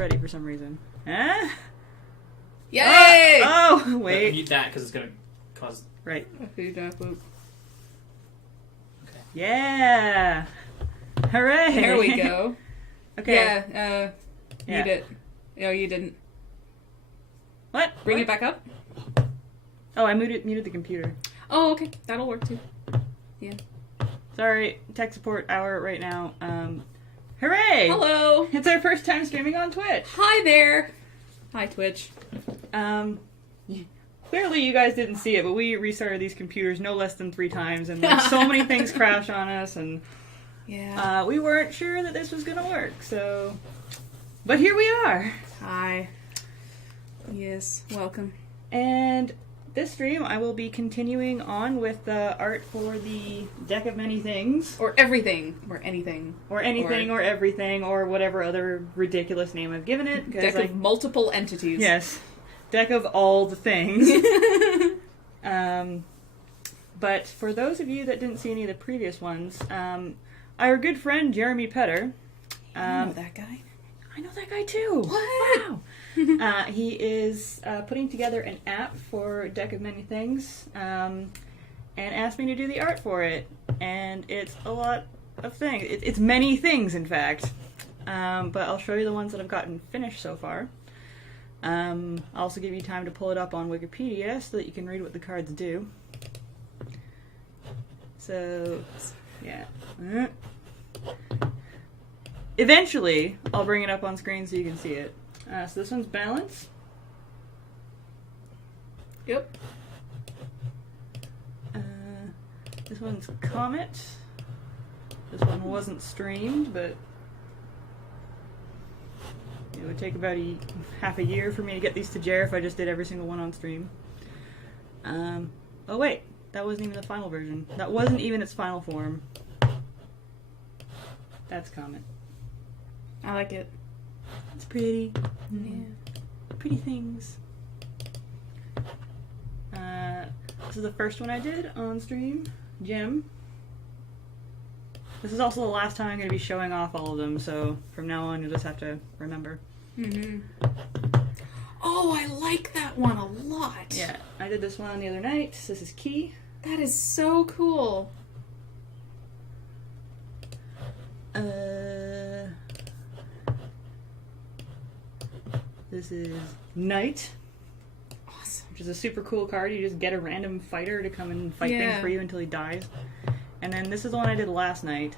ready for some reason. Huh? Yay! Oh, wait. Mute that because it's going to cause... Right. Okay. Yeah! Hooray! There we go. Okay. Yeah, mute it. Oh, you didn't. What? Bring it back up? Oh, I muted the computer. Oh, okay. That'll work too. Yeah. Sorry, tech support hour right now. Hooray! Hello! It's our first time streaming on Twitch. Hi there! Hi, Twitch. Clearly you guys didn't see it, but we restarted these computers no less than 3 times, and like, so many things crashed on us, and yeah, we weren't sure that this was gonna work, so... But here we are! Hi. Yes, welcome. And this stream, I will be continuing on with the art for the Deck of Many Things. Or everything. Or anything. Or anything, or everything, or whatever other ridiculous name I've given it. Deck of multiple entities. Yes. Deck of all the things. But for those of you that didn't see any of the previous ones, our good friend Jeremy Petter. I know that guy. I know that guy too. What? Wow. He is putting together an app for Deck of Many Things, and asked me to do the art for it. And it's a lot of things. It's many things, in fact. But I'll show you the ones that I've gotten finished so far. I'll also give you time to pull it up on Wikipedia so that you can read what the cards do. So, yeah. Eventually, I'll bring it up on screen so you can see it. So this one's Balance. Yep. This one's Comet. This one wasn't streamed, but it would take about half a year for me to get these to Jer if I just did every single one on stream. Oh wait, that wasn't even the final version. That wasn't even its final form. That's Comet. I like it. It's pretty. Yeah. Pretty things. This is the first one I did on stream. Jim. This is also the last time I'm going to be showing off all of them, so from now on you'll just have to remember. Mm-hmm. Oh, I like that one a lot. Yeah, I did this one the other night. This is Key. That is so cool. This is Knight. Awesome. Which is a super cool card. You just get a random fighter to come and fight things for you until he dies. And then this is the one I did last night.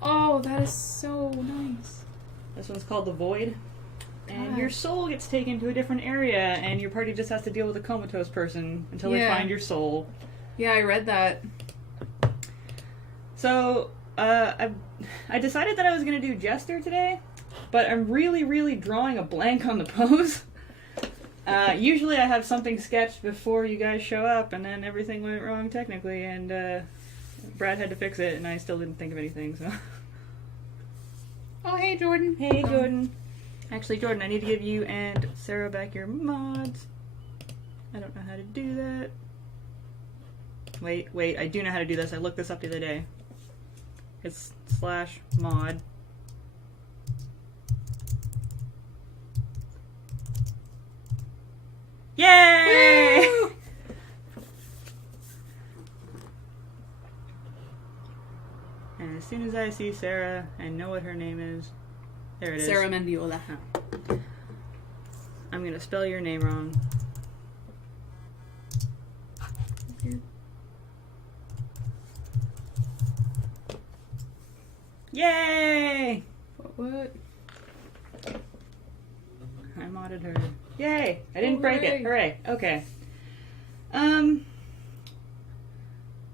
Oh, that is so nice. This one's called The Void. And your soul gets taken to a different area, and your party just has to deal with a comatose person until they find your soul. Yeah, I read that. So, I decided that I was going to do Jester today, but I'm really, really drawing a blank on the pose. Usually I have something sketched before you guys show up, and then everything went wrong technically, and Brad had to fix it, and I still didn't think of anything, so... Oh, hey, Jordan. Hey, Jordan. Actually, Jordan, I need to give you and Sarah back your mods. I don't know how to do that. Wait, I do know how to do this. I looked this up the other day. It's /mod. Yay! Woo! And as soon as I see Sarah and know what her name is, there it is. Sarah Mendiola. Oh. I'm gonna spell your name wrong. Yay! What? I modded her. Yay! I didn't break it. Hooray. Okay.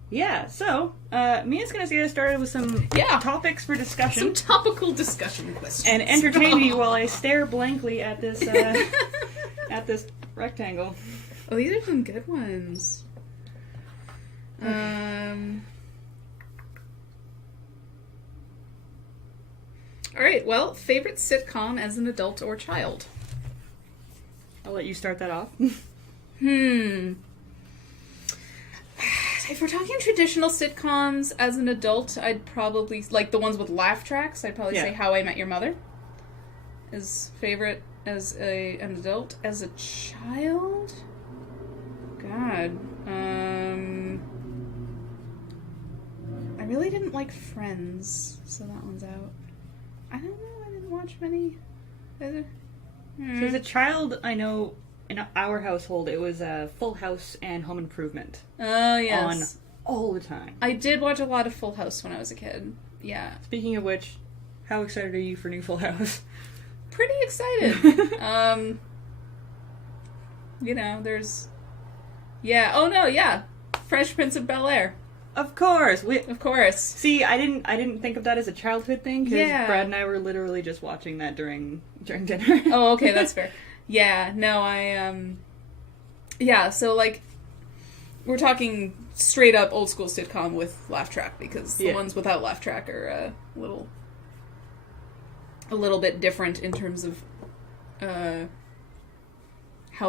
Yeah, so, Mia's gonna get us started with some topics for discussion. Some topical discussion questions. And entertain me while I stare blankly at this, at this rectangle. Oh, these are some good ones. Alright, well, favorite sitcom as an adult or child? I'll let you start that off. If we're talking traditional sitcoms as an adult, I'd probably, like the ones with laugh tracks, I'd probably say How I Met Your Mother. As favorite as an adult. As a child? God. I really didn't like Friends, so that one's out. I don't know, I didn't watch many. So as a child, I know in our household it was Full House and Home Improvement. Oh, yes. On all the time. I did watch a lot of Full House when I was a kid. Yeah. Speaking of which, how excited are you for new Full House? Pretty excited. You know, there's... Yeah, oh no, yeah. Fresh Prince of Bel-Air. Of course. Of course. See, I didn't think of that as a childhood thing, because Yeah. Brad and I were literally just watching that during dinner. Oh, okay, that's fair. Yeah, no, yeah, so, like, we're talking straight up old school sitcom with laugh track, because the ones without laugh track are a little bit different in terms of how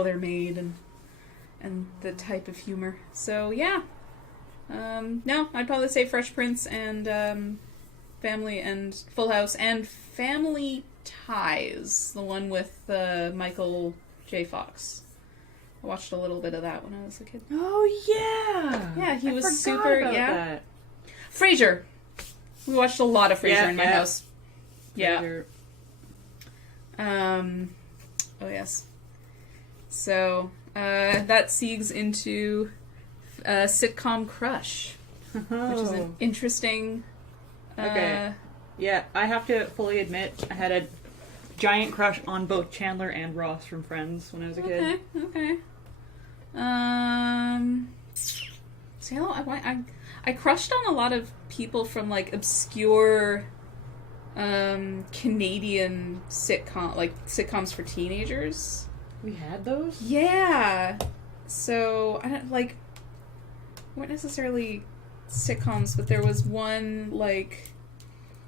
they're made and the type of humor. So, yeah. No, I'd probably say Fresh Prince and Family and Full House and Family Ties, the one with Michael J. Fox. I watched a little bit of that when I was a kid. Oh, yeah! Yeah, he was forgot super, about yeah. that. Frasier! We watched a lot of Frasier in my house. Yeah. Frasier. Oh, yes. So, that segues into sitcom crush, which is an interesting... Okay. Yeah, I have to fully admit, I had a giant crush on both Chandler and Ross from Friends when I was a kid. Okay. See, I crushed on a lot of people from, like, obscure Canadian sitcoms for teenagers. We had those? Yeah. So, I don't, like, weren't necessarily sitcoms, but there was one, like,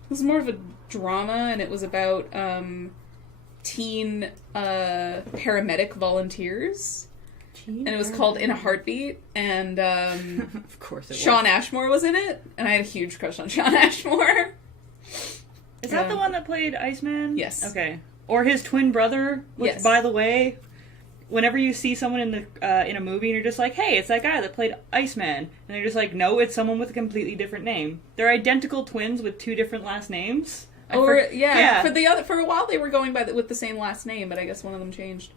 it was more of a drama, and it was about teen paramedic volunteers. And it was called In a Heartbeat, and of course it was. Shawn Ashmore was in it, and I had a huge crush on Shawn Ashmore. Is that the one that played Iceman? Yes. Okay. Or his twin brother, which, Yes. by the way, whenever you see someone in a movie and you're just like, hey, it's that guy that played Iceman, and they're just like, no, it's someone with a completely different name. They're identical twins with two different last names. For a while they were going with the same last name, but I guess one of them changed.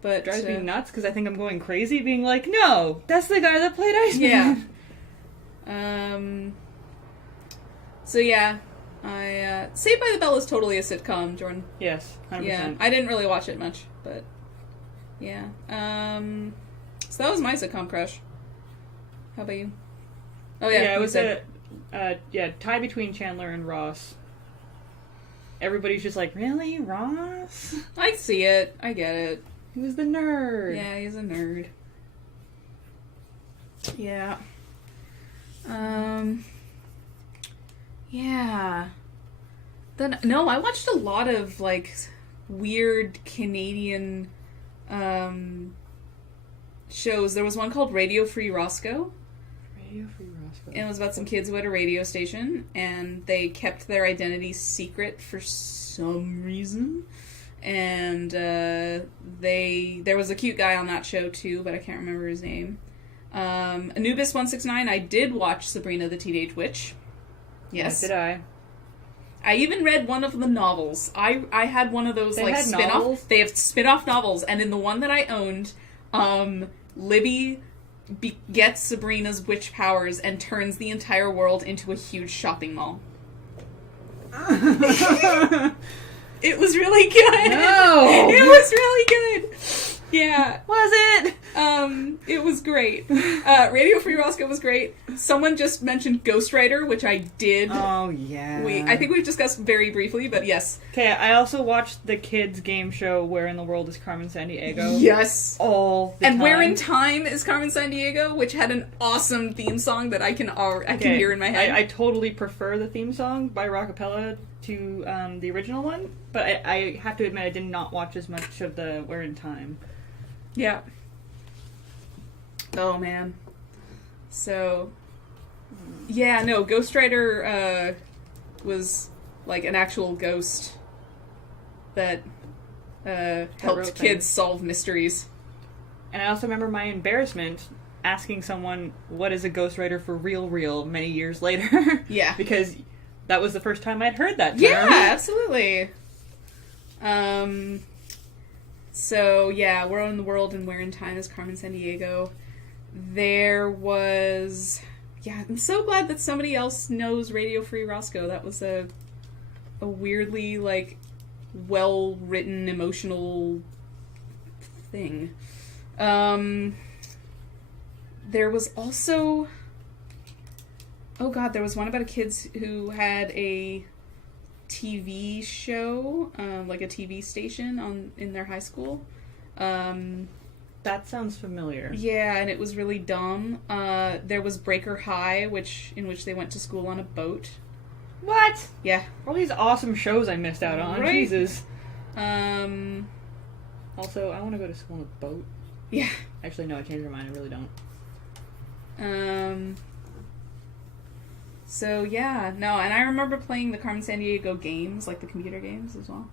But it drives me nuts because I think I'm going crazy, being like, no, that's the guy that played Iceman. Yeah. So yeah, Saved by the Bell is totally a sitcom, Jordan. Yes, 100%. Yeah, I didn't really watch it much, but yeah. So that was my sitcom crush. How about you? Oh yeah, it was a tie between Chandler and Ross. Everybody's just like, really, Ross? I see it. I get it. He was the nerd. Yeah, he's a nerd. Yeah. Yeah. Then no, I watched a lot of like weird Canadian shows. There was one called Radio Free Roscoe. Radio Free Roscoe. And it was about some kids who had a radio station, and they kept their identities secret for some reason. And there was a cute guy on that show too, but I can't remember his name. Anubis 169. I did watch Sabrina the Teenage Witch. Yes, did I? I even read one of the novels. I had one of those They like had spin-off. novels? They have spin-off novels, and in the one that I owned, Libby gets Sabrina's witch powers and turns the entire world into a huge shopping mall. It was really good. No! It was really good. Yeah. Was it? It was great. Radio Free Roscoe was great. Someone just mentioned Ghostwriter, which I did. Oh, yeah. I think we've discussed very briefly, but yes. Okay, I also watched the kids' game show, Where in the World is Carmen Sandiego? Yes. All the And time. Where in Time is Carmen Sandiego, which had an awesome theme song that I can hear in my head. I totally prefer the theme song by Rockapella to the original one, but I have to admit I did not watch as much of the Where in Time. Yeah. Oh, man. So, yeah, no, Ghostwriter was, like, an actual ghost that wrote helped things. kids solve mysteries. And I also remember my embarrassment asking someone, what is a ghostwriter for real many years later. Yeah. Because that was the first time I'd heard that term. Yeah, absolutely. So, yeah, We're in the World and Where in Time is Carmen Sandiego. There was... Yeah, I'm so glad that somebody else knows Radio Free Roscoe. That was a weirdly, like, well-written, emotional thing. There was also... Oh god, there was one about kids who had a TV show, like a TV station in their high school. That sounds familiar. Yeah, and it was really dumb. There was Breaker High, in which they went to school on a boat. What? Yeah. All these awesome shows I missed out on. Right? Jesus. Um, Also, I want to go to school on a boat. yeah. Actually, no, I changed my mind. I really don't. So yeah, no, and I remember playing the Carmen Sandiego games, like the computer games as well.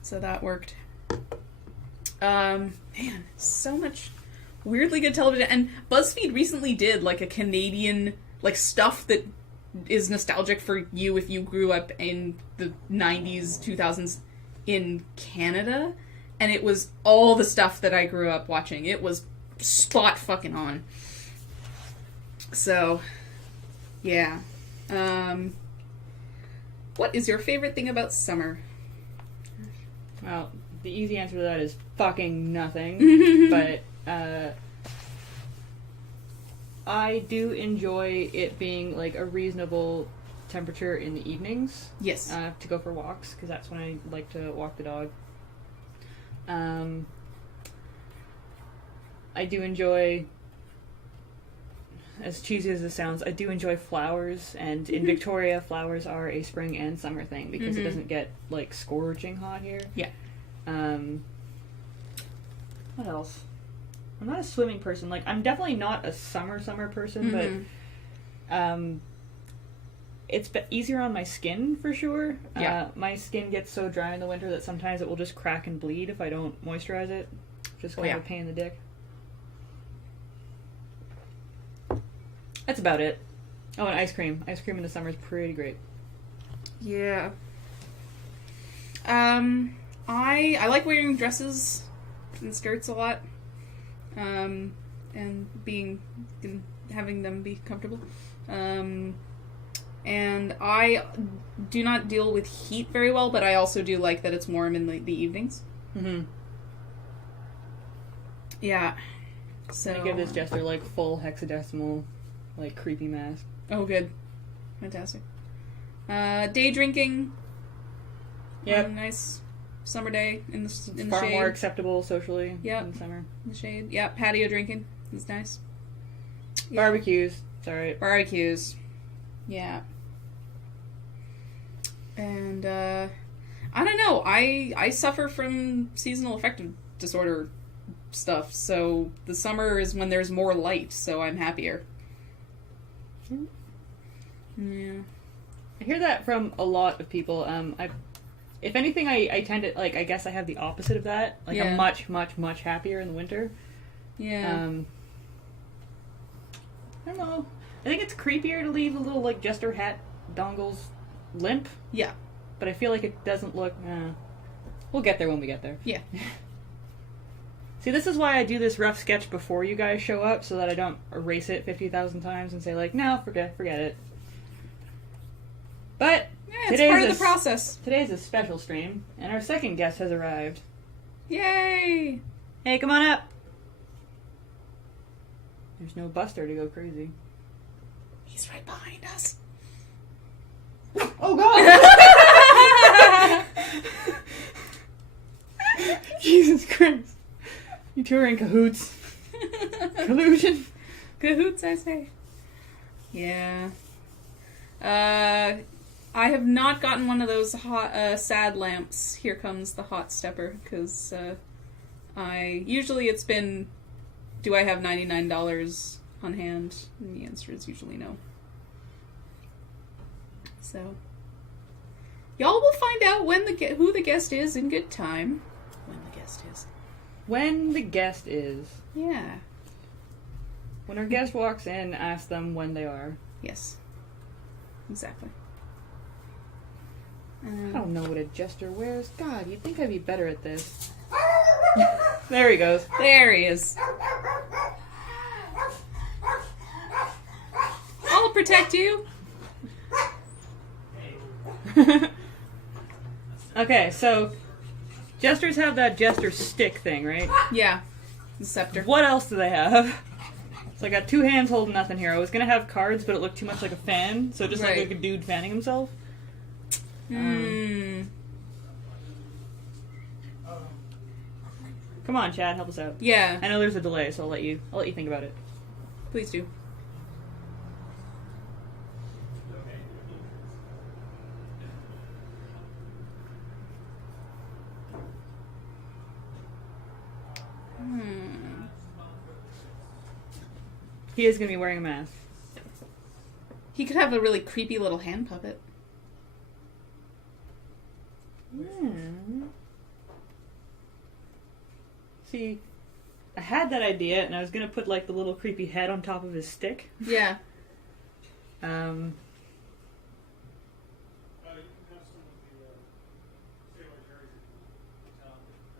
So that worked. Man, so much weirdly good television. And BuzzFeed recently did like a Canadian, like stuff that is nostalgic for you if you grew up in the 90s, 2000s in Canada. And it was all the stuff that I grew up watching. It was spot fucking on. So, yeah. What is your favorite thing about summer? Well, the easy answer to that is fucking nothing. But I do enjoy it being like a reasonable temperature in the evenings. Yes. To go for walks, because that's when I like to walk the dog. I do enjoy, as cheesy as this sounds, I do enjoy flowers, and in Victoria, flowers are a spring and summer thing, because it doesn't get, like, scorching hot here. Yeah. What else? I'm not a swimming person. Like, I'm definitely not a summer person, but it's easier on my skin, for sure. Yeah. My skin gets so dry in the winter that sometimes it will just crack and bleed if I don't moisturize it. Just kind of a pain in the dick. That's about it. Oh, and ice cream. Ice cream in the summer is pretty great. Yeah. I like wearing dresses and skirts a lot. And having them be comfortable. And I do not deal with heat very well, but I also do like that it's warm in the evenings. Mm-hmm. Yeah. So I give this Jester, like, full hexadecimal, like, creepy mask. Oh, good. Fantastic. Day drinking. Yep. On a nice summer day in the shade. Far more acceptable socially Yep. in summer. In the shade. Yeah, patio drinking is nice. Yeah. Barbecues. It's alright. Barbecues. Yeah. And, I don't know. I suffer from seasonal affective disorder stuff, so the summer is when there's more light, so I'm happier. Yeah. I hear that from a lot of people. If anything, I tend to, like, I guess I have the opposite of that. Like, Yeah. I'm much, much, much happier in the winter. Yeah. I don't know. I think it's creepier to leave the little, like, Jester hat dongles limp. Yeah. But I feel like it doesn't look... we'll get there when we get there. Yeah. See, this is why I do this rough sketch before you guys show up, so that I don't erase it 50,000 times and say, like, no, forget it. But Yeah, it's part of the a- process. Today's a special stream, and our second guest has arrived. Yay! Hey, come on up! There's no Buster to go crazy. He's right behind us. Oh, God! Jesus Christ. You two are in cahoots. Collusion. Cahoots, I say. Yeah. I have not gotten one of those hot, sad lamps. Here comes the hot stepper, because usually it's been, do I have $99 on hand? And the answer is usually no. So, Y'all will find out who the guest is in good time. When the guest is. When the guest is. Yeah. When our guest walks in, ask them when they are. Yes. Exactly. I don't know what a jester wears. God, you'd think I'd be better at this. There he goes. There he is. I'll protect you. Okay, so jesters have that jester stick thing, right? Yeah. The scepter. What else do they have? So I got two hands holding nothing here. I was gonna have cards, but it looked too much like a fan, so just Right. like a dude fanning himself. Hmm. Come on, Chad, help us out. Yeah. I know there's a delay, so I'll let you think about it. Please do. He is gonna be wearing a mask. He could have a really creepy little hand puppet. See, I had that idea, and I was gonna put like the little creepy head on top of his stick. Yeah.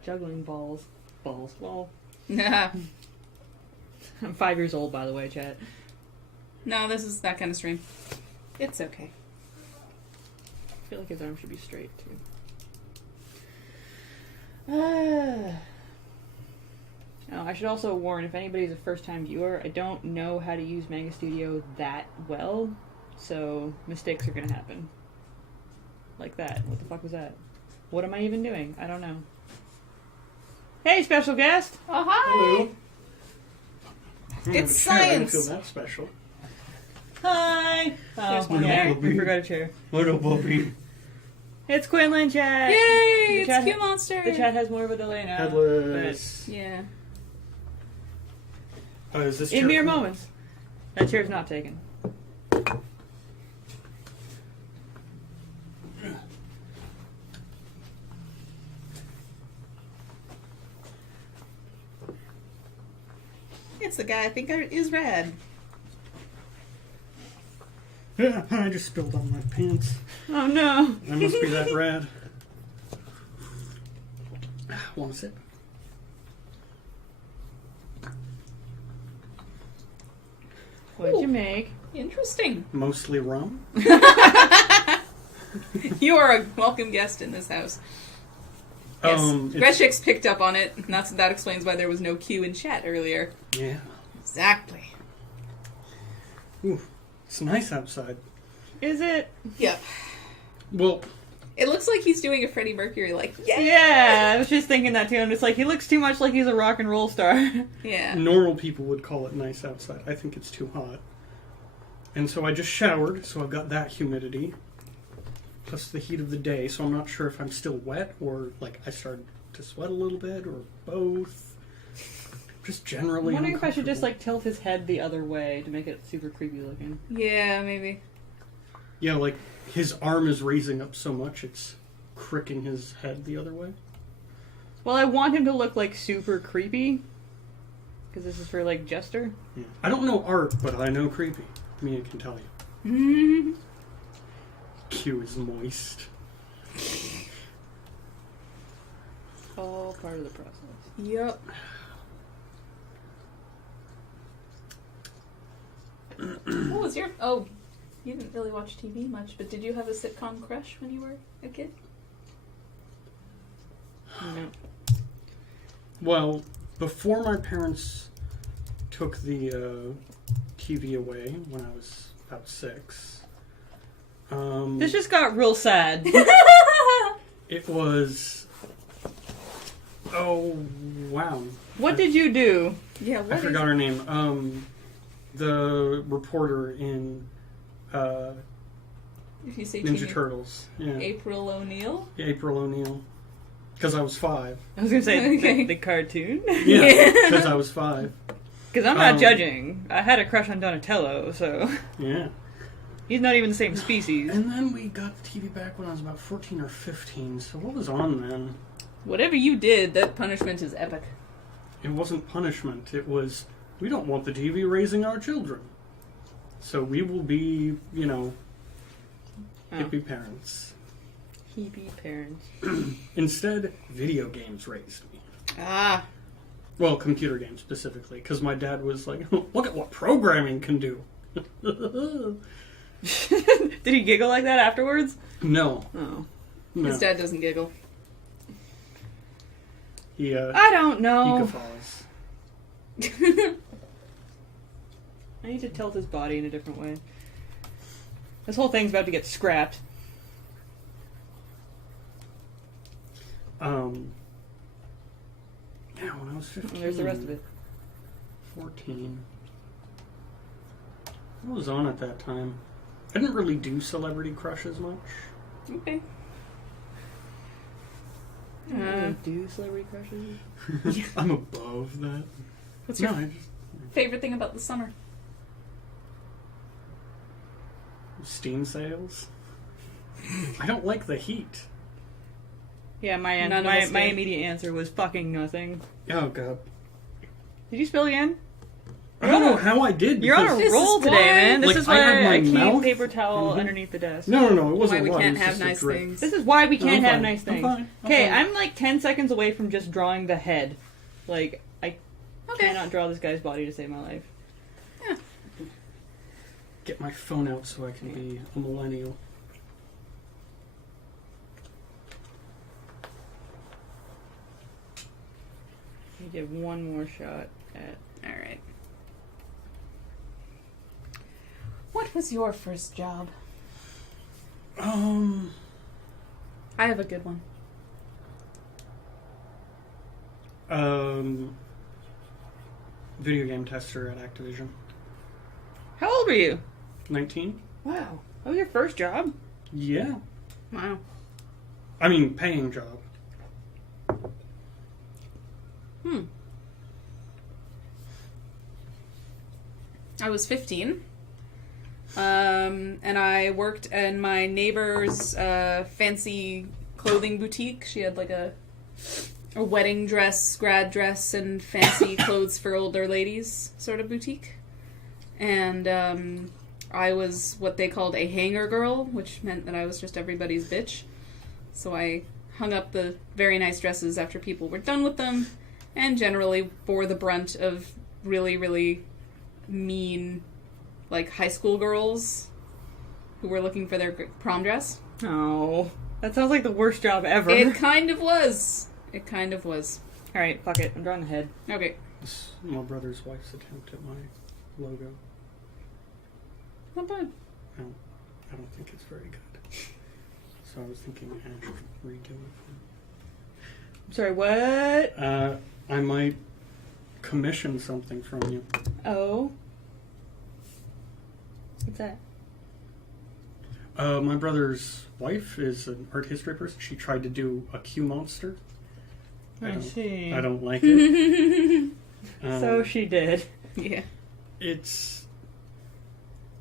Juggling balls. Well, Nah. I'm 5 years old, by the way, Chad. No, this is that kind of stream. It's okay. I feel like his arm should be straight, too. Oh, I should also warn, if anybody's a first-time viewer, I don't know how to use Mega Studio that well, so mistakes are gonna happen. Like that. What the fuck was that? What am I even doing? I don't know. Hey, special guest! Oh, hi! Hello. It's I didn't science. feel that special. Hi! There's Oh, one yeah, there. we forgot a chair. Little Bobby. It's Quinlan, Chat! Yay! The It's chat- Q Monster! The chat has more of a delay now. Headless. Yeah. Is this In chair- mere moments. That chair's not taken. It's the guy I think is rad. Yeah, I just spilled on my pants. Oh no! I must be that rad. Want to sip? What'd you make? Interesting. Mostly rum. You are a welcome guest in this house. Yes. It's- Greshix picked up on it. That explains why there was no Q in chat earlier. Yeah. Exactly. Ooh, it's nice outside. Is it? Yep. Well, It looks like he's doing a Freddie Mercury, like, yeah. Yeah, I was just thinking that too. I'm just like, he looks too much like he's a rock and roll star. Yeah. normal people would call it nice outside. I think it's too hot. And so I just showered, so I've got that humidity. Plus the heat of the day, so I'm not sure if I'm still wet or like I started to sweat a little bit or both. Just I'm generally wondering if I should just uncomfortable. like tilt his head the other way to make it super creepy looking. Yeah, maybe. Yeah, like his arm is raising up so much it's cricking his head the other way. Well, I want him to look like super creepy. Because this is for like Jester. Yeah. I don't know art, but I know creepy. Me, I can tell you. Mm-hmm. Q is moist. All part of the process. Yep. What was your... Oh, you didn't really watch TV much, but did you have a sitcom crush when you were a kid? No. Well, before my parents took the TV away when I was about 6, This just got real sad. it was... Oh, wow. What did you do? Yeah, I what is... forgot her name. The reporter in If you say Ninja Turtles. Yeah. April O'Neil? April O'Neil. Because I was 5. I was gonna say Okay. the cartoon. Yeah, because I was 5. Because I'm not Um, judging. I had a crush on Donatello, so Yeah. He's not even the same species. And then we got the TV back when I was about 14 or 15. So what was on then? Whatever you did, that punishment is epic. It wasn't punishment. It was, we don't want the TV raising our children. So we will be, hippie parents. Hippie parents. Instead, video games raised me. Ah. Well, computer games specifically, because my dad was like, look at what programming can do. Did he giggle like that afterwards? No. Oh. No. His dad doesn't giggle. He, I don't know. Ecophaws. I need to tilt his body in a different way. This whole thing's about to get scrapped. Yeah, when I was 15. There's the rest of it. 14. What was on at that time? I didn't really do celebrity crushes much. Okay. Do celebrity crushes? I'm above that. What's your I favorite thing about the summer? just steam sails. I don't like the heat. Yeah, my None of us my did. immediate answer was fucking nothing. Oh god. Did you spill again? I don't know how I did. You're on a because- This roll is today, why- man. This Like, is I had why my I keep mouth- paper towel Mhm. underneath the desk. No, it Why wasn't we one, it can't was have just a nice drip. things. This is why we No, can't I'm have fine. nice I'm things. fine. Okay, fine. I'm like 10 seconds away from just drawing the head. Like, I cannot draw this guy's body to save my life. Get my phone out so I can be a millennial. You give one more shot at... Alright. What was your first job? I have a good one. Video game tester at Activision. How old were you? 19? Wow. That was your first job? Yeah. Wow. I mean, paying job. I was 15. And I worked in my neighbor's fancy clothing boutique. She had like a wedding dress, grad dress, and fancy clothes for older ladies sort of boutique. And I was what they called a hanger girl, which meant that I was just everybody's bitch. So I hung up the very nice dresses after people were done with them, and generally bore the brunt of really, really mean, like, high school girls who were looking for their prom dress. Oh. That sounds like the worst job ever. It kind of was. It kind of was. Alright, fuck it. I'm drawing the head. Okay. This is my brother's wife's attempt at my logo. Not bad. I don't think it's very good. So I was thinking Ash could redo it. Sorry, what? I might commission something from you. Oh. What's that? My brother's wife is an art history person. She tried to do a Q monster. I see. I don't like it. So she did. Yeah. It's.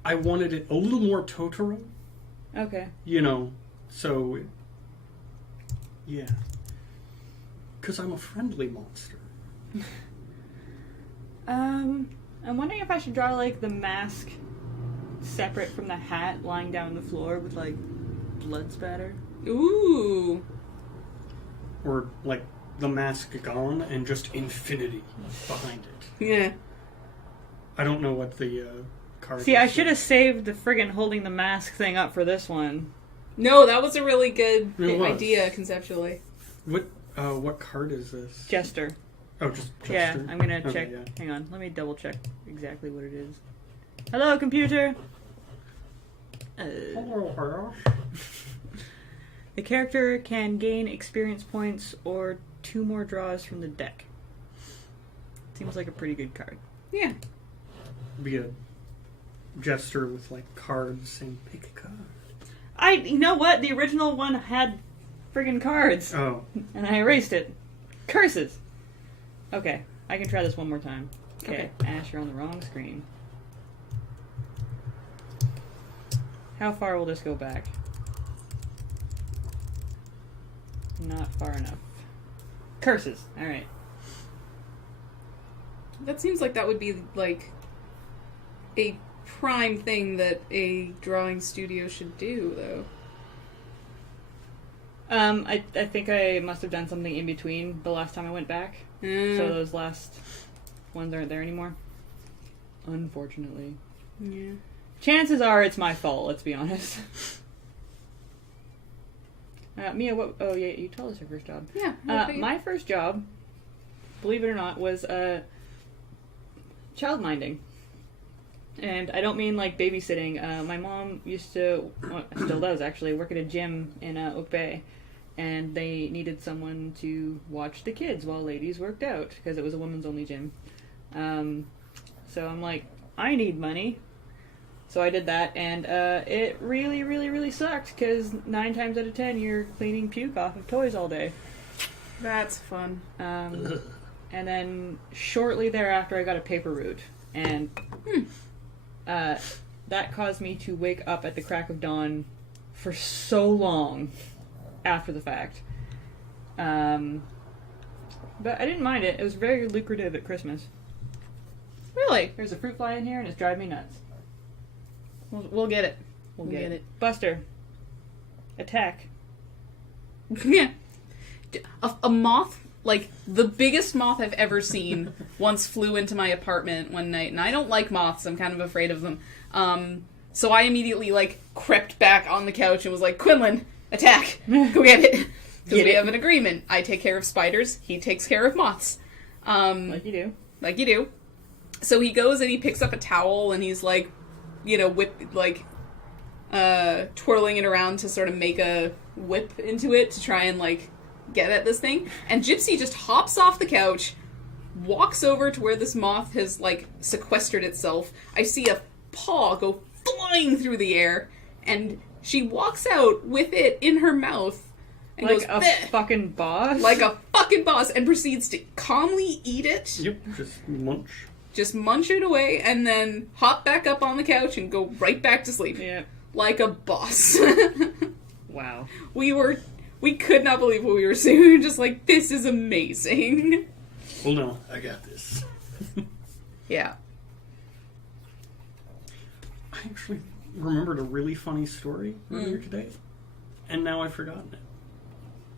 I wanted it a little more Totoro, Okay. so. Yeah. Because I'm a friendly monster. I'm wondering if I should draw, like, the mask separate from the hat lying down on the floor with, like, blood spatter. Ooh. Or, like, the mask gone and just infinity behind it. Yeah. I don't know what the card See, I is. should have saved the friggin' holding the mask thing up for this one. No, that was a really good It was. idea conceptually. What card is this? Jester. Oh, just Jester. Yeah, I'm gonna Okay, check. yeah. Hang on, let me double check exactly what it is. Hello, computer! Hello. The character can gain experience points or 2 more draws from the deck. Seems like a pretty good card. Yeah. Be a Jester with, like, cards saying, pick a card. You know what? The original one had friggin' cards, Oh. and I erased it. Curses! Okay, I can try this one more time. Okay, Ash, you're on the wrong screen. How far will this go back? Not far enough. Curses. Alright. That seems like that would be, like, a prime thing that a drawing studio should do, though. I think I must have done something in between the last time I went back. So those last ones aren't there anymore. Unfortunately. Yeah. Chances are it's my fault, let's be honest. Mia, what... Oh, yeah, you told us your first job. Yeah. My first job, believe it or not, was childminding. And I don't mean, like, babysitting. My mom used to... Well, still does, actually, work at a gym in Oak Bay. And they needed someone to watch the kids while ladies worked out, because it was a women's-only gym. So I'm like, I need money. So I did that, and it really, really, really sucked, because 9 times out of 10, you're cleaning puke off of toys all day. That's fun. And then shortly thereafter, I got a paper route, and that caused me to wake up at the crack of dawn for so long after the fact. But I didn't mind it. It was very lucrative at Christmas. Really? There's a fruit fly in here, and it's driving me nuts. We'll get it. We'll get it. Buster. Attack. Yeah. A moth, like, the biggest moth I've ever seen, once flew into my apartment one night, and I don't like moths, I'm kind of afraid of them. So I immediately, like, crept back on the couch and was like, Quinlan, attack! Go get it! Because we have an agreement. I take care of spiders, he takes care of moths. Like you do. Like you do. So he goes and he picks up a towel and he's like, you know, twirling it around to sort of make a whip into it to try and, like, get at this thing. And Gypsy just hops off the couch, walks over to where this moth has, like, sequestered itself. I see a paw go flying through the air, and she walks out with it in her mouth. And Like goes, a "Bleh," fucking boss? like a fucking boss, and proceeds to calmly eat it. Yep, just munch. Just munch it away, and then hop back up on the couch and go right back to sleep. Yeah. Like a boss. Wow. We could not believe what we were seeing. We were just like, this is amazing. Well, no, I got this. Yeah. I actually remembered a really funny story earlier today, and now I've forgotten it.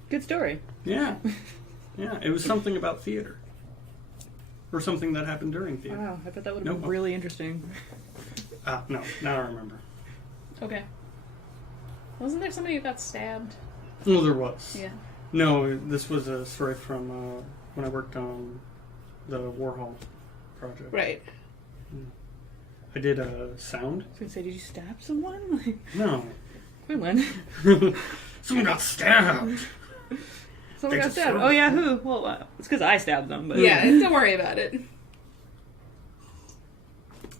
Good story. Yeah. Yeah, it was something about theater. Or something that happened during theater. Wow, I bet that would have been Nope. really interesting. No, now I remember. Okay. Wasn't there somebody who got stabbed? Well, there was. Yeah. No, this was a story from when I worked on the Warhol project. Right. I did sound. I was gonna say, did you stab someone? Like, No. Quinlan. Someone got stabbed. Someone got Thanks, stabbed. sir. Oh yeah, who? Well, it's because I stabbed them. But Yeah, don't worry about it.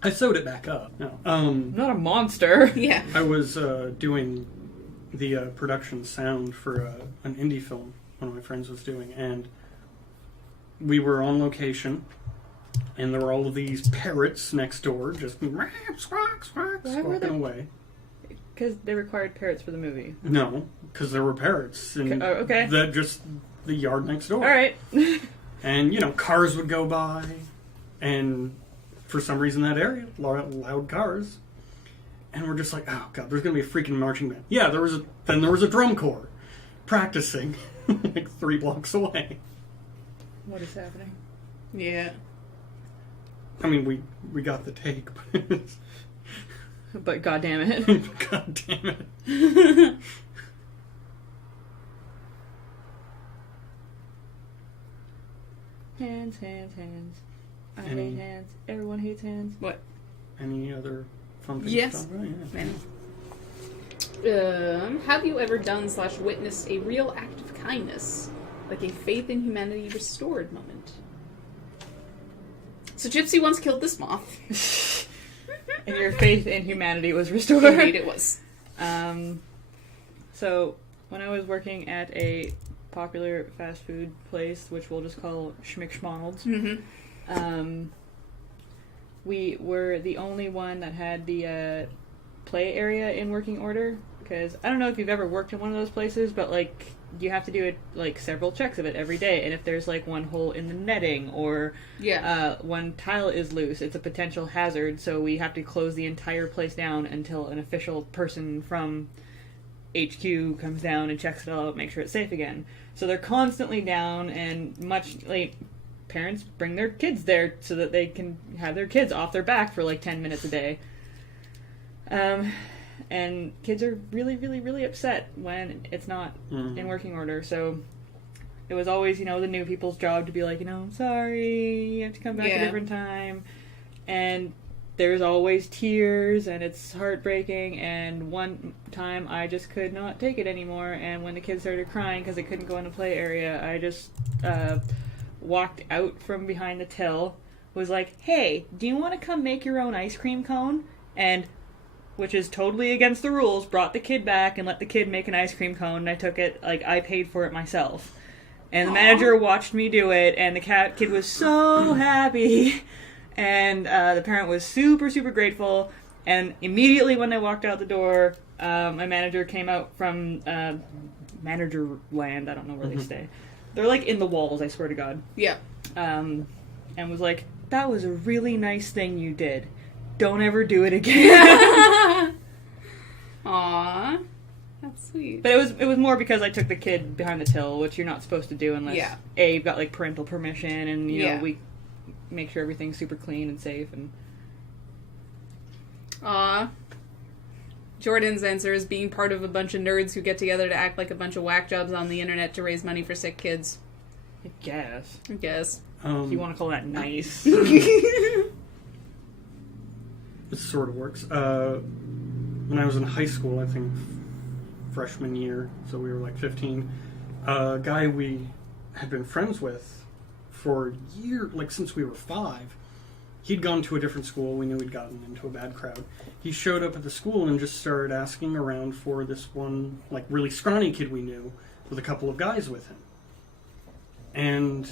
I sewed it back up. No. I'm not a monster. Yeah. I was doing the production sound for an indie film one of my friends was doing, and we were on location, and there were all of these parrots next door just squawking away. Because they required parrots for the movie. No, because there were parrots and okay. that just the yard next door. All right. And cars would go by, and for some reason that area loud cars, and we're just like, oh god, there's gonna be a freaking marching band. Yeah, there was a drum corps practicing like 3 blocks away. What is happening? Yeah. I mean, we got the take, but But goddamn it. god damn it. Hands, hands, hands. I Any- hate hands. Everyone hates hands. What? Any other fun things Yes. to talk about? Yeah. Many. Have you ever done / witnessed a real act of kindness? Like a faith in humanity restored moment? So Gypsy once killed this moth. And your faith in humanity was restored. Indeed it was. So, when I was working at a popular fast food place, which we'll just call Schmickschmonald's, Mm-hmm. we were the only one that had the play area in working order, because I don't know if you've ever worked in one of those places, but like you have to do it like several checks of it every day, and if there's like one hole in the netting or one tile is loose, it's a potential hazard, so we have to close the entire place down until an official person from HQ comes down and checks it all out, make sure it's safe again. So they're constantly down, and much like parents bring their kids there so that they can have their kids off their back for like 10 minutes a day. And kids are really, really, really upset when it's not in working order. So it was always, the new people's job to be like, I'm sorry, you have to come back a different time. And there's always tears, and it's heartbreaking. And one time I just could not take it anymore. And when the kids started crying because they couldn't go in the play area, I just walked out from behind the till, was like, hey, do you want to come make your own ice cream cone? And, which is totally against the rules, brought the kid back and let the kid make an ice cream cone, and I took it, like, I paid for it myself. And the manager watched me do it, and the kid was so happy. And the parent was super, super grateful. And immediately when I walked out the door, my manager came out from manager land. I don't know where they stay. They're like in the walls, I swear to God. Yeah. And was like, that was a really nice thing you did. Don't ever do it again. Aww. That's sweet. But it was more because I took the kid behind the till, which you're not supposed to do unless A, you've got like parental permission, and we make sure everything's super clean and safe. And Aw. Jordan's answer is being part of a bunch of nerds who get together to act like a bunch of whack jobs on the internet to raise money for sick kids. I guess. If you want to call that nice. It sort of works. When I was in high school, I think freshman year, so we were like 15, a guy we had been friends with for years, like since we were 5, he'd gone to a different school. We knew he'd gotten into a bad crowd. He showed up at the school and just started asking around for this one, like, really scrawny kid we knew with a couple of guys with him. And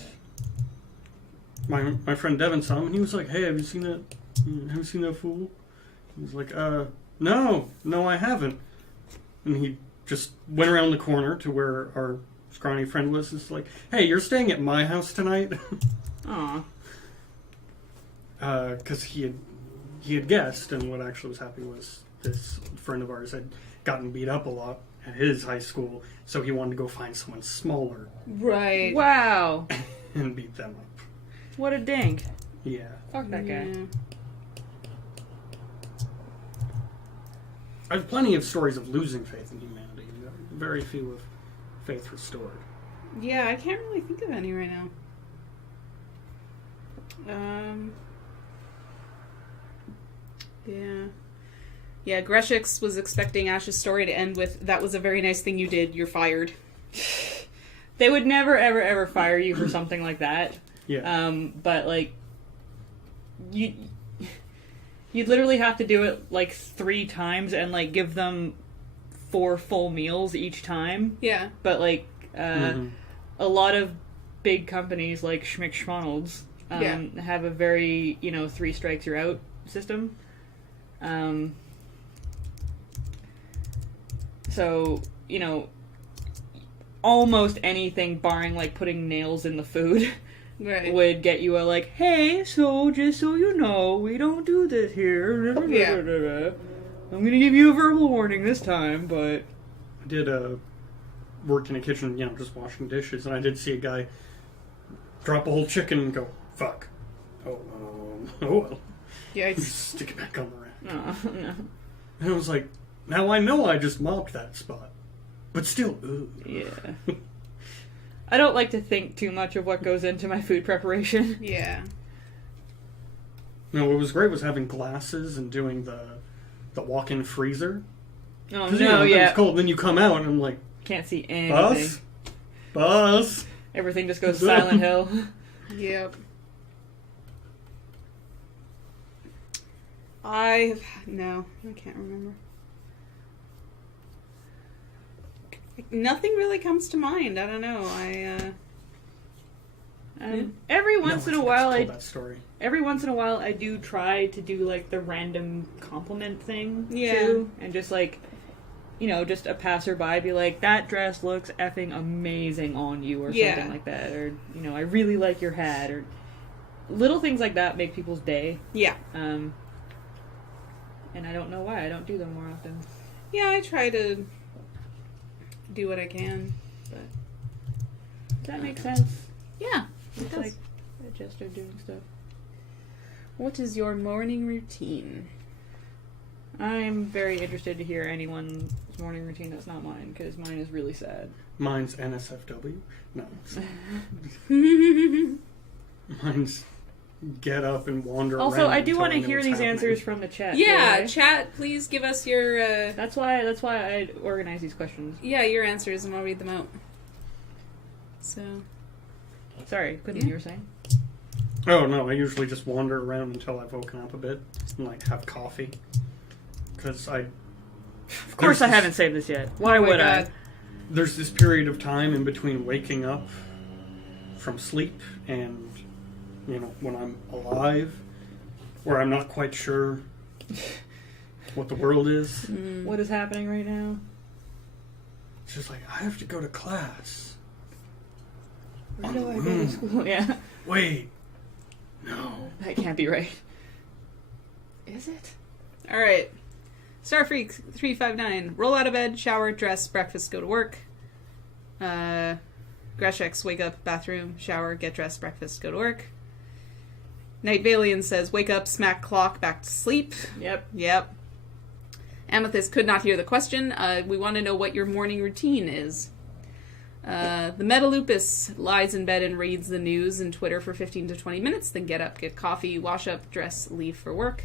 my friend Devin saw him, and he was like, hey, have you seen that fool? He was like, no, I haven't. And he just went around the corner to where our scrawny friend was. It's like, hey, you're staying at my house tonight? Aw. Because he had guessed, and what actually was happening was this friend of ours had gotten beat up a lot at his high school, so he wanted to go find someone smaller. Right. Wow. And beat them up. What a dink. Yeah. Fuck that guy. Yeah. I have plenty of stories of losing faith in humanity. Very few of faith restored. Yeah, I can't really think of any right now. Yeah, Greshix was expecting Ash's story to end with, that was a very nice thing you did, you're fired. They would never, ever, ever fire you for something like that. Yeah. But, like, you'd literally have to do it, like, 3 times and, like, give them 4 full meals each time. Yeah. But, like, a lot of big companies, like Schmick-Schmonald's, have a very, 3 strikes you're out system. So, almost anything barring, like, putting nails in the food Right. would get you a, like, hey, so, just so you know, we don't do this here. Yeah. I'm gonna give you a verbal warning this time, but... I did work in a kitchen, just washing dishes, and I did see a guy drop a whole chicken and go, fuck. Oh well. Yeah, Just stick it back on the rack. Oh, no. And I was like, now I know I just mopped that spot. But still, ugh. Yeah. I don't like to think too much of what goes into my food preparation. Yeah. No, what was great was having glasses and doing the walk-in freezer. Oh, 'Cause, no, yeah. It's cold, then you come out and I'm like, Can't see anything. Buzz? Everything just goes Silent Hill. Yep. I can't remember. Nothing really comes to mind. I don't know. Every No, once in a think while, told that story. I do try to do like the random compliment thing Yeah. too, and just like, just a passerby be like, that dress looks effing amazing on you, or Yeah. something like that, or I really like your hat, or little things like that make people's day. Yeah. And I don't know why I don't do them more often. Yeah, I try to do what I can, but Does that make sense? yeah. It's like a Jester doing stuff. What is your morning routine? I'm very interested to hear anyone's morning routine that's not mine, because mine is really sad. Mine's NSFW. No. Mine's get up and wander around. Also, I do want to until I know hear what's these happening. answers from the chat. Yeah, too, right? chat, please give us your That's why I organize these questions. your answers and I'll read them out. So, Sorry, couldn't Yeah. you were saying? Oh no, I usually just wander around until I've woken up a bit and like have coffee. Because Of course I haven't saved this yet. Why oh my would God. there's this period of time in between waking up from sleep and when I'm alive, where I'm not quite sure what the world is. I? What is happening right now? It's just like, I have to go to class. Where do I go to school? Yeah. Wait. No. That can't be right. Is it? All right. Starfreak 359. Roll out of bed, shower, dress, breakfast, go to work. Greshek, wake up, bathroom, shower, get dressed, breakfast, go to work. Night Valian says, wake up, smack clock, back to sleep. Yep. Yep. Amethyst could not hear the question. We want to know what your morning routine is. The Metalupus lies in bed and reads the news and Twitter for 15 to 20 minutes, then get up, get coffee, wash up, dress, leave for work.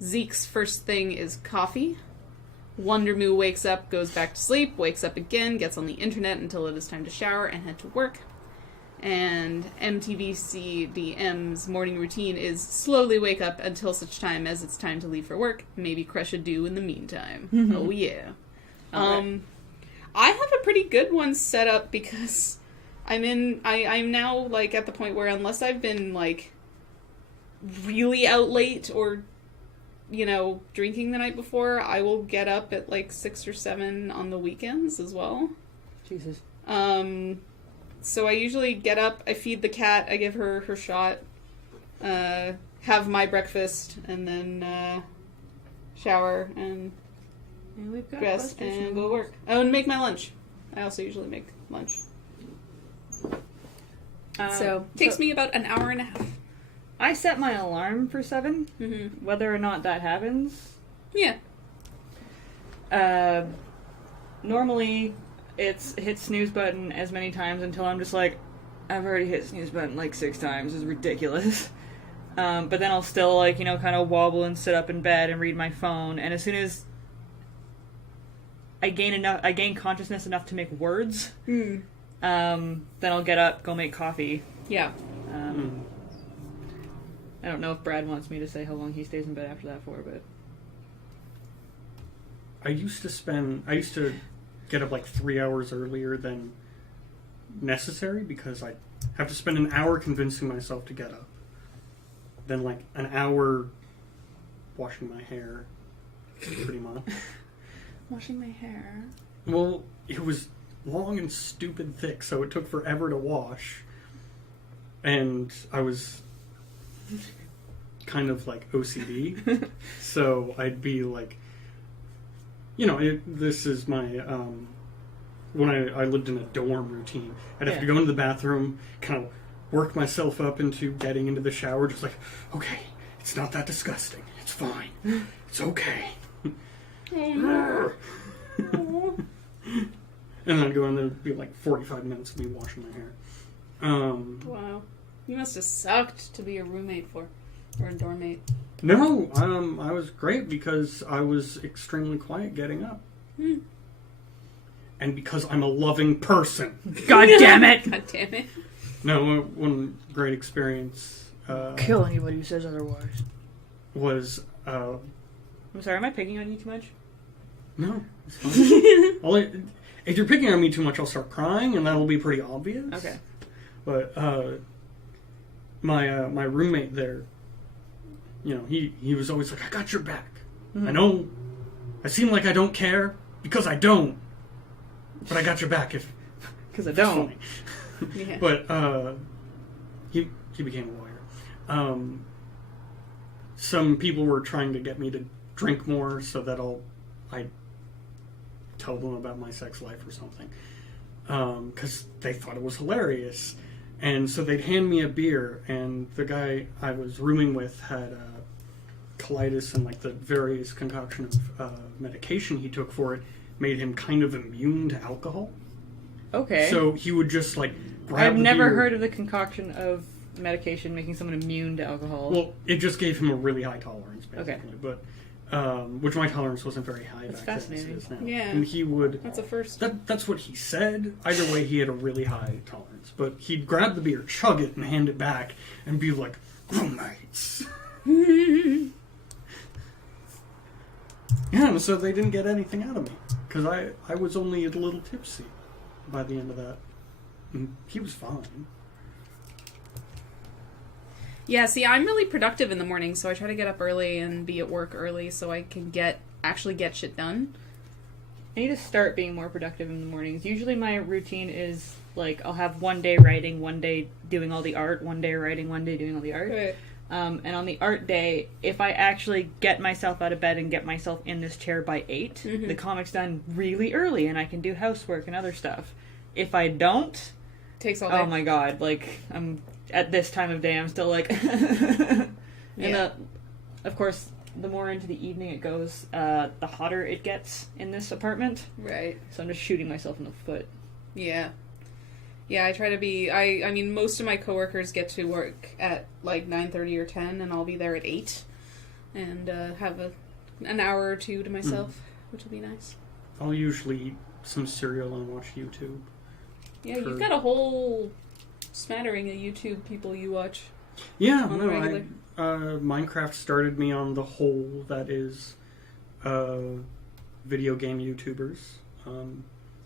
Zeke's first thing is coffee. Wondermoo wakes up, goes back to sleep, wakes up again, gets on the internet until it is time to shower and head to work. And MTVCDM's morning routine is slowly wake up until such time as it's time to leave for work. Maybe crush a do in the meantime. Oh yeah. Okay. I have a pretty good one set up because I'm now like at the point where unless I've been like really out late or drinking the night before, I will get up at like 6 or 7 on the weekends as well. Jesus. So I usually get up, I feed the cat, I give her her shot, have my breakfast, and then shower and And we've got dress questions. and go to work. Oh, and make my lunch. I also usually make lunch. So takes me about an hour and a half. I set my alarm for 7. Mm-hmm. Whether or not that happens, Yeah. normally it's hit snooze button as many times until I'm just like, I've already hit snooze button like 6 times. It's ridiculous. But then I'll still like kind of wobble and sit up in bed and read my phone. And as soon as I gain consciousness enough to make words, then I'll get up, go make coffee. Yeah. I don't know if Brad wants me to say how long he stays in bed after that for, but I used to get up like 3 hours earlier than necessary because I have to spend an hour convincing myself to get up. Then like an hour washing my hair, pretty much. washing my hair. Well, it was long and stupid thick, so it took forever to wash. And I was kind of like OCD, so I'd be like, this is my, when I lived in a dorm routine, I'd have to go into the bathroom, kind of work myself up into getting into the shower, just like, okay, it's not that disgusting, it's fine, it's okay. And then I'd go in there, it'd be like 45 minutes of me washing my hair. Wow. You must have sucked to be a roommate for, or a dorm mate. No, I was great because I was extremely quiet getting up. And because I'm a loving person. God damn it! God damn it. No, one great experience Kill anybody who says otherwise. was... I'm sorry, am I picking on you too much? No, it's fine. If you're picking on me too much, I'll start crying, and that'll be pretty obvious. Okay. But my roommate there, you know, he was always like, I got your back. Mhm. I know I seem like I don't care because I don't, but I got your back if Because I don't. It's funny. Yeah. But he became a lawyer. Some people were trying to get me to drink more so that I tell them about my sex life or something, because they thought it was hilarious. And so they'd hand me a beer, and the guy I was rooming with had colitis, and like the various concoction of medication he took for it made him kind of immune to alcohol. Okay. So he would just like grab I've the never beer. heard of the concoction of medication making someone immune to alcohol. Well, it just gave him a really high tolerance, basically. Okay. But which my tolerance wasn't very high That's back then, as it fascinating. is now. Yeah. And he would. That's a first. That's what he said. Either way, he had a really high tolerance. But he'd grab the beer, chug it, and hand it back, and be like, "Roommates." Yeah, and so they didn't get anything out of me because I was only a little tipsy by the end of that. And he was fine. Yeah, see, I'm really productive in the morning, so I try to get up early and be at work early so I can actually get shit done. I need to start being more productive in the mornings. Usually my routine is like I'll have one day writing, one day doing all the art, one day writing, one day doing all the art. Right. And on the art day, if I actually get myself out of bed and get myself in this chair by 8, Mhm. the comic's done really early and I can do housework and other stuff. If I don't, Takes all day. oh my god, like, I'm at this time of day, I'm still like... And Yeah. of course, the more into the evening it goes, the hotter it gets in this apartment. Right. So I'm just shooting myself in the foot. Yeah. Yeah, I try to be... I mean, most of my coworkers get to work at, like, 9:30 or 10, and I'll be there at 8. And have an hour or two to myself, which will be nice. I'll usually eat some cereal and watch YouTube. Yeah, you've got a whole smattering of YouTube people you watch. Yeah, On the no, regular. Minecraft started me on the whole that is video game YouTubers.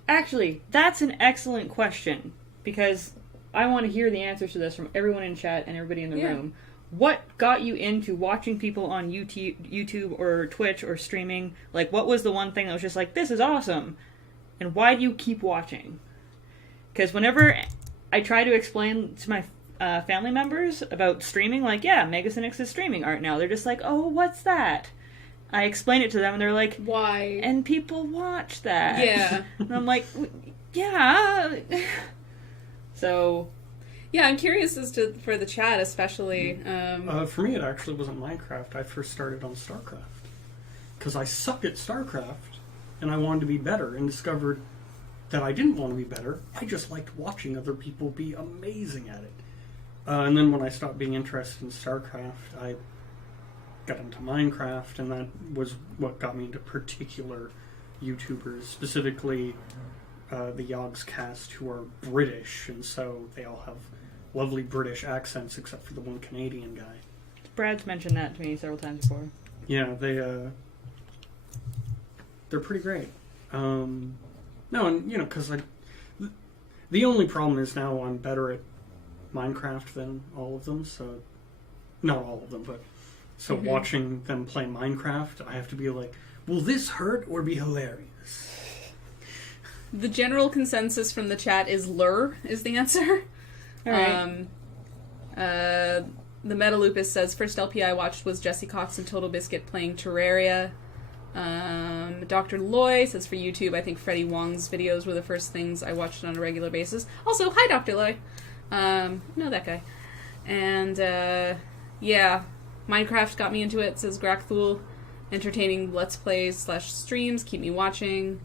Actually, that's an excellent question, because I want to hear the answers to this from everyone in chat and everybody in the Yeah. room. What got you into watching people on YouTube or Twitch or streaming? Like, what was the one thing that was just like, this is awesome? And why do you keep watching? Because whenever I try to explain to my family members about streaming, like, yeah, MegaCynics is streaming art now, they're just like, oh, what's that? I explain it to them, and they're like, Why? and people watch that. Yeah. And I'm like, yeah. So, Yeah, I'm curious as to, for the chat especially. For me, it actually wasn't Minecraft. I first started on StarCraft. Because I suck at StarCraft, and I wanted to be better, and discovered that I didn't want to be better. I just liked watching other people be amazing at it. And then when I stopped being interested in StarCraft, I got into Minecraft, and that was what got me into particular YouTubers, specifically the Yogs cast, who are British, and so they all have lovely British accents, except for the one Canadian guy. Brad's mentioned that to me several times before. Yeah, they're pretty great. No, and you know, because the only problem is now I'm better at Minecraft than all of them. So, not all of them, but so watching them play Minecraft, I have to be like, will this hurt or be hilarious? The general consensus from the chat is lure is the answer. All right. The Metalupus says, first LP I watched was Jesse Cox and Total Biscuit playing Terraria. Dr. Loy says, for YouTube, I think Freddie Wong's videos were the first things I watched on a regular basis. Also, hi, Dr. Loy. Know that guy. And, yeah, Minecraft got me into it, says Grakthul. Entertaining Let's Plays / streams keep me watching.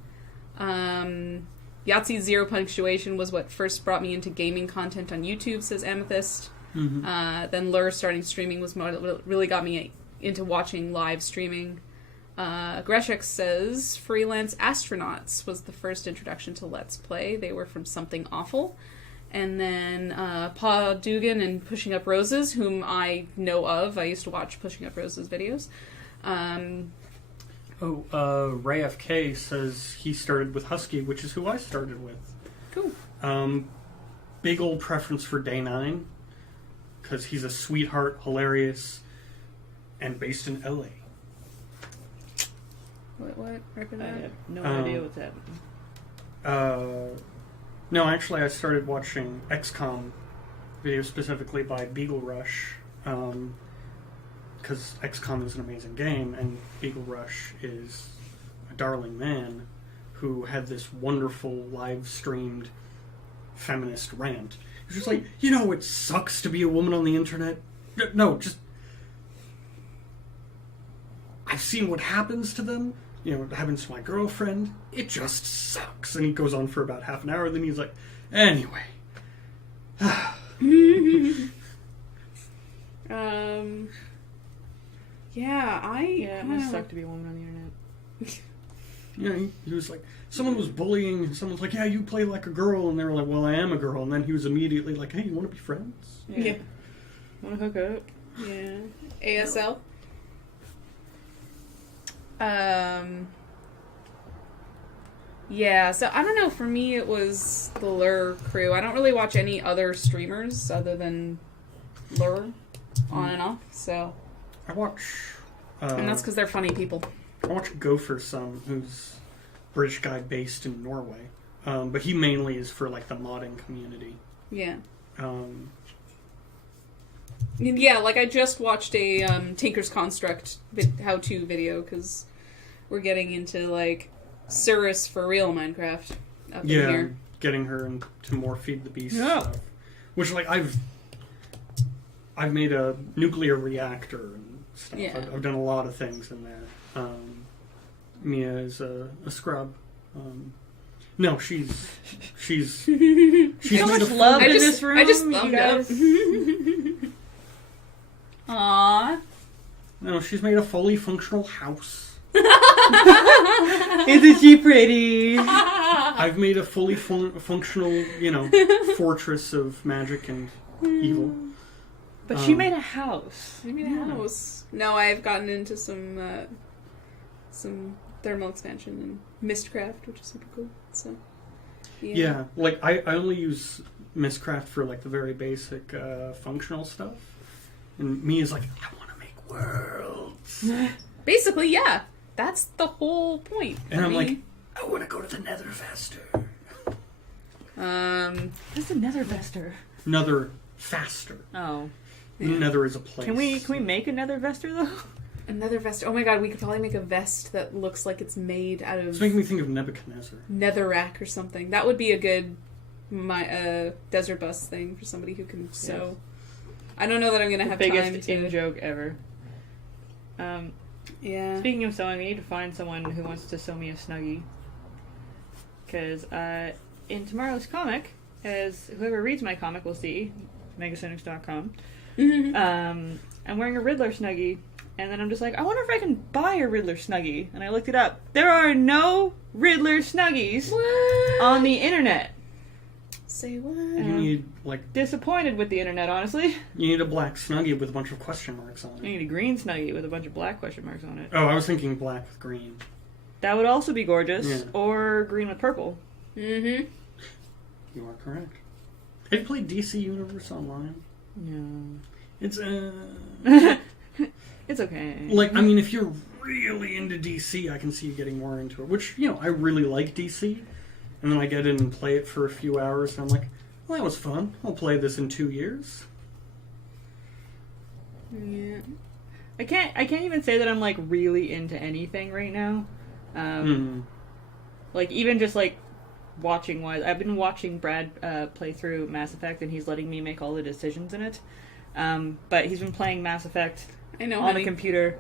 Yahtzee's Zero Punctuation was what first brought me into gaming content on YouTube, says Amethyst. Then Lure starting streaming was really got me into watching live streaming. Greshek says Freelance Astronauts was the first introduction to Let's Play. They were from Something Awful. And then Pa Dugan and Pushing Up Roses, whom I know of. I used to watch Pushing Up Roses videos. Ray FK says he started with Husky, which is who I started with. Cool. Big old preference for Day 9, because he's a sweetheart, hilarious, and based in LA. What? I Recommend? have no idea what's happening. No, actually, I started watching XCOM videos specifically by Beagle Rush, because XCOM is an amazing game, and Beagle Rush is a darling man who had this wonderful live-streamed feminist rant. It's just like, it sucks to be a woman on the internet. No, just... I've seen what happens to them. It happens to my girlfriend. It just sucks. And he goes on for about half an hour, then he's like, anyway. It must suck to be a woman on the internet. He was like, someone was bullying, and someone's like, yeah, you play like a girl, and they were like, well, I am a girl, and then he was immediately like, hey, you want to be friends? Yeah. Want to hook up? Yeah. ASL? Yeah, so I don't know, for me it was the Lure crew. I don't really watch any other streamers other than Lure on and off, so... I watch... and that's because they're funny people. I watch Gopher some, who's a British guy based in Norway. But he mainly is for, like, the modding community. Yeah. Yeah, like I just watched a Tinker's Construct how-to video, because we're getting into, like, Cirrus for real Minecraft up in here. Getting her into more Feed the Beast Yeah. stuff. Which, like, I've made a nuclear reactor and stuff. Yeah. I've done a lot of things in there. Mia is a scrub. No, she's So made much a love I in just- this room. I just you thumbed guys. Aww. No, she's made a fully functional house. Isn't she pretty? I've made a fully functional, fortress of magic and evil. But she made a house. I mean, a house. No, I've gotten into some thermal expansion and Mistcraft, which is super cool. So, Yeah, like I only use Mistcraft for like the very basic functional stuff, and Mia's like, I want to make worlds, basically, yeah, that's the whole point. and I'm like, I want to go to the Nether faster. What's the Nether Vester? Nether faster. Oh. Nether is a place. Can we make a Nether Vester though? Another vest. Oh my god, we could probably make a vest that looks like it's made out of It's making me think of Nebuchadnezzar. netherrack or something. That would be a good desert bus thing for somebody who can sew. I don't know that I'm gonna have time Biggest to. in joke ever. Yeah. Speaking of sewing, we need to find someone who wants to sew me a Snuggie. Because in tomorrow's comic, as whoever reads my comic will see, MegaCynics.com, I'm wearing a Riddler Snuggie, and then I'm just like, I wonder if I can buy a Riddler Snuggie. And I looked it up. There are no Riddler Snuggies on the internet. Say what? You need like Disappointed with the internet, honestly. you need a black Snuggie with a bunch of question marks on I it. need a green Snuggie with a bunch of black question marks on it. Oh, I was thinking black with green. That would also be gorgeous. Yeah. Or green with purple. Mm-hmm. You are correct. Have you played DC Universe Online? No. It's It's okay. like, I mean, if you're really into DC, I can see you getting more into it. Which, I really like DC. And then I get in and play it for a few hours, and I'm like, well, that was fun. I'll play this in 2 years. Yeah. I can't even say that I'm like really into anything right now. Like even just like watching wise, I've been watching Brad play through Mass Effect, and he's letting me make all the decisions in it. But he's been playing Mass Effect I know. on the computer,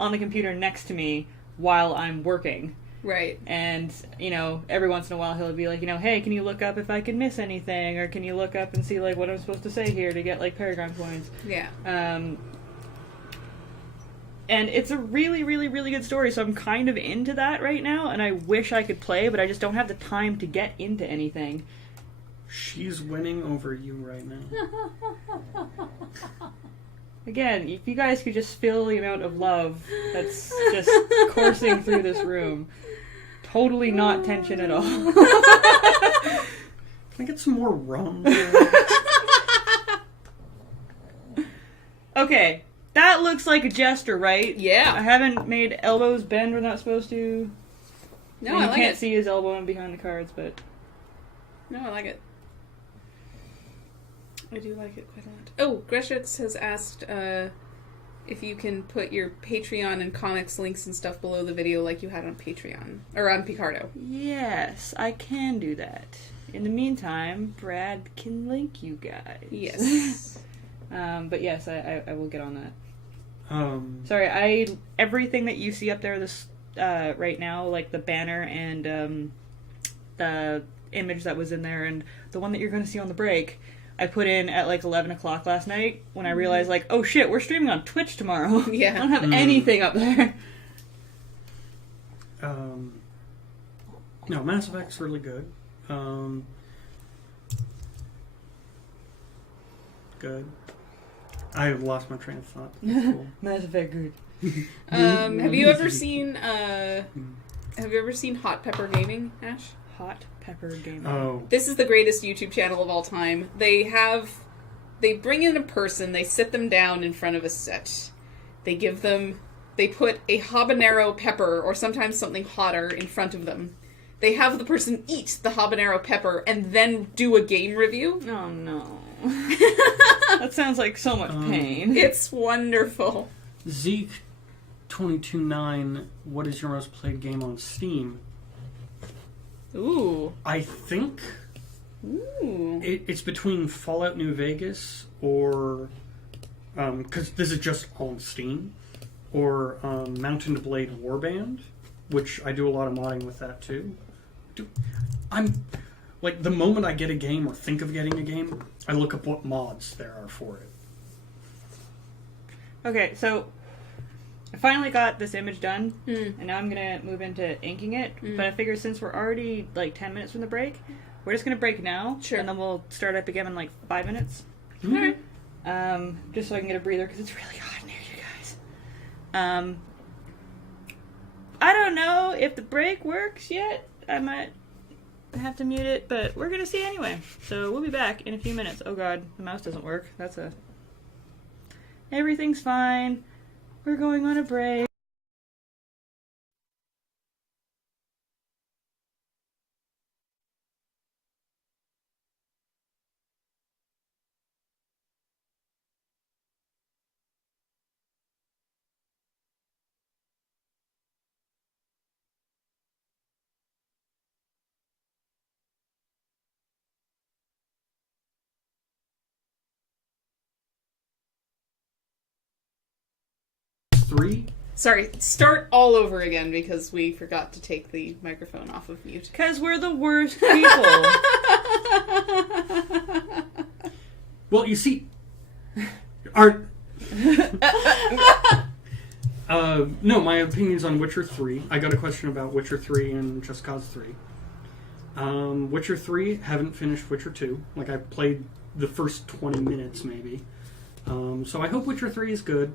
on the computer next to me while I'm working. Right. And, every once in a while he'll be like, hey, can you look up if I can miss anything? Or can you look up and see, like, what I'm supposed to say here to get, like, Paragon points? Yeah. And it's a really, really, really good story, so I'm kind of into that right now, and I wish I could play, but I just don't have the time to get into anything. She's winning over you right now. Again, if you guys could just feel the amount of love that's just coursing through this room. Totally not tension at all. Can I get some more rum? Okay, that looks like a Jester, right? Yeah. I haven't made elbows bend when not supposed to. No, And I you like can't it. see his elbow in behind the cards, but No, I like it. I do like it quite a lot. Oh, Greshitz has asked if you can put your Patreon and comics links and stuff below the video like you had on Patreon. Or on Picardo. yes, I can do that. In the meantime, Brad can link you guys. Yes. But yes, I will get on that. Sorry, everything that you see up there right now, like the banner and the image that was in there, and the one that you're going to see on the break, I put in at like 11 o'clock last night when I realized, like, oh shit, we're streaming on Twitch tomorrow. Yeah. I don't have anything up there. No, Mass Effect's really good. Good. I lost my train of thought. That's cool. Mass Effect good. Have you ever seen Hot Pepper Gaming, Ash? Hot Pepper Gaming. Oh. This is the greatest YouTube channel of all time. They bring in a person, they sit them down in front of a set. They put a habanero pepper, or sometimes something hotter, in front of them. They have the person eat the habanero pepper and then do a game review. Oh no. That sounds like so much pain. It's wonderful. Zeke229, what is your most played game on Steam? Ooh. I think Ooh. it's between Fallout New Vegas or... because this is just on Steam. Or Mountain Blade Warband, which I do a lot of modding with that too. I'm... Like, the moment I get a game or think of getting a game, I look up what mods there are for it. Okay, so I finally got this image done, and now I'm going to move into inking it. But I figure since we're already like 10 minutes from the break, we're just going to break now, Sure. and then we'll start up again in like 5 minutes. Alright. Just so I can get a breather, because it's really hot in here, you guys. I don't know if the break works yet. I might have to mute it, but we're going to see anyway. So we'll be back in a few minutes. Oh god, the mouse doesn't work. Everything's fine. We're going on a break. Three? Sorry, start all over again because we forgot to take the microphone off of mute. Because we're the worst people. Well, you see... Art... no, my opinions on Witcher 3. I got a question about Witcher 3 and Just Cause 3. Witcher 3, haven't finished Witcher 2. Like, I played the first 20 minutes, maybe. So I hope Witcher 3 is good.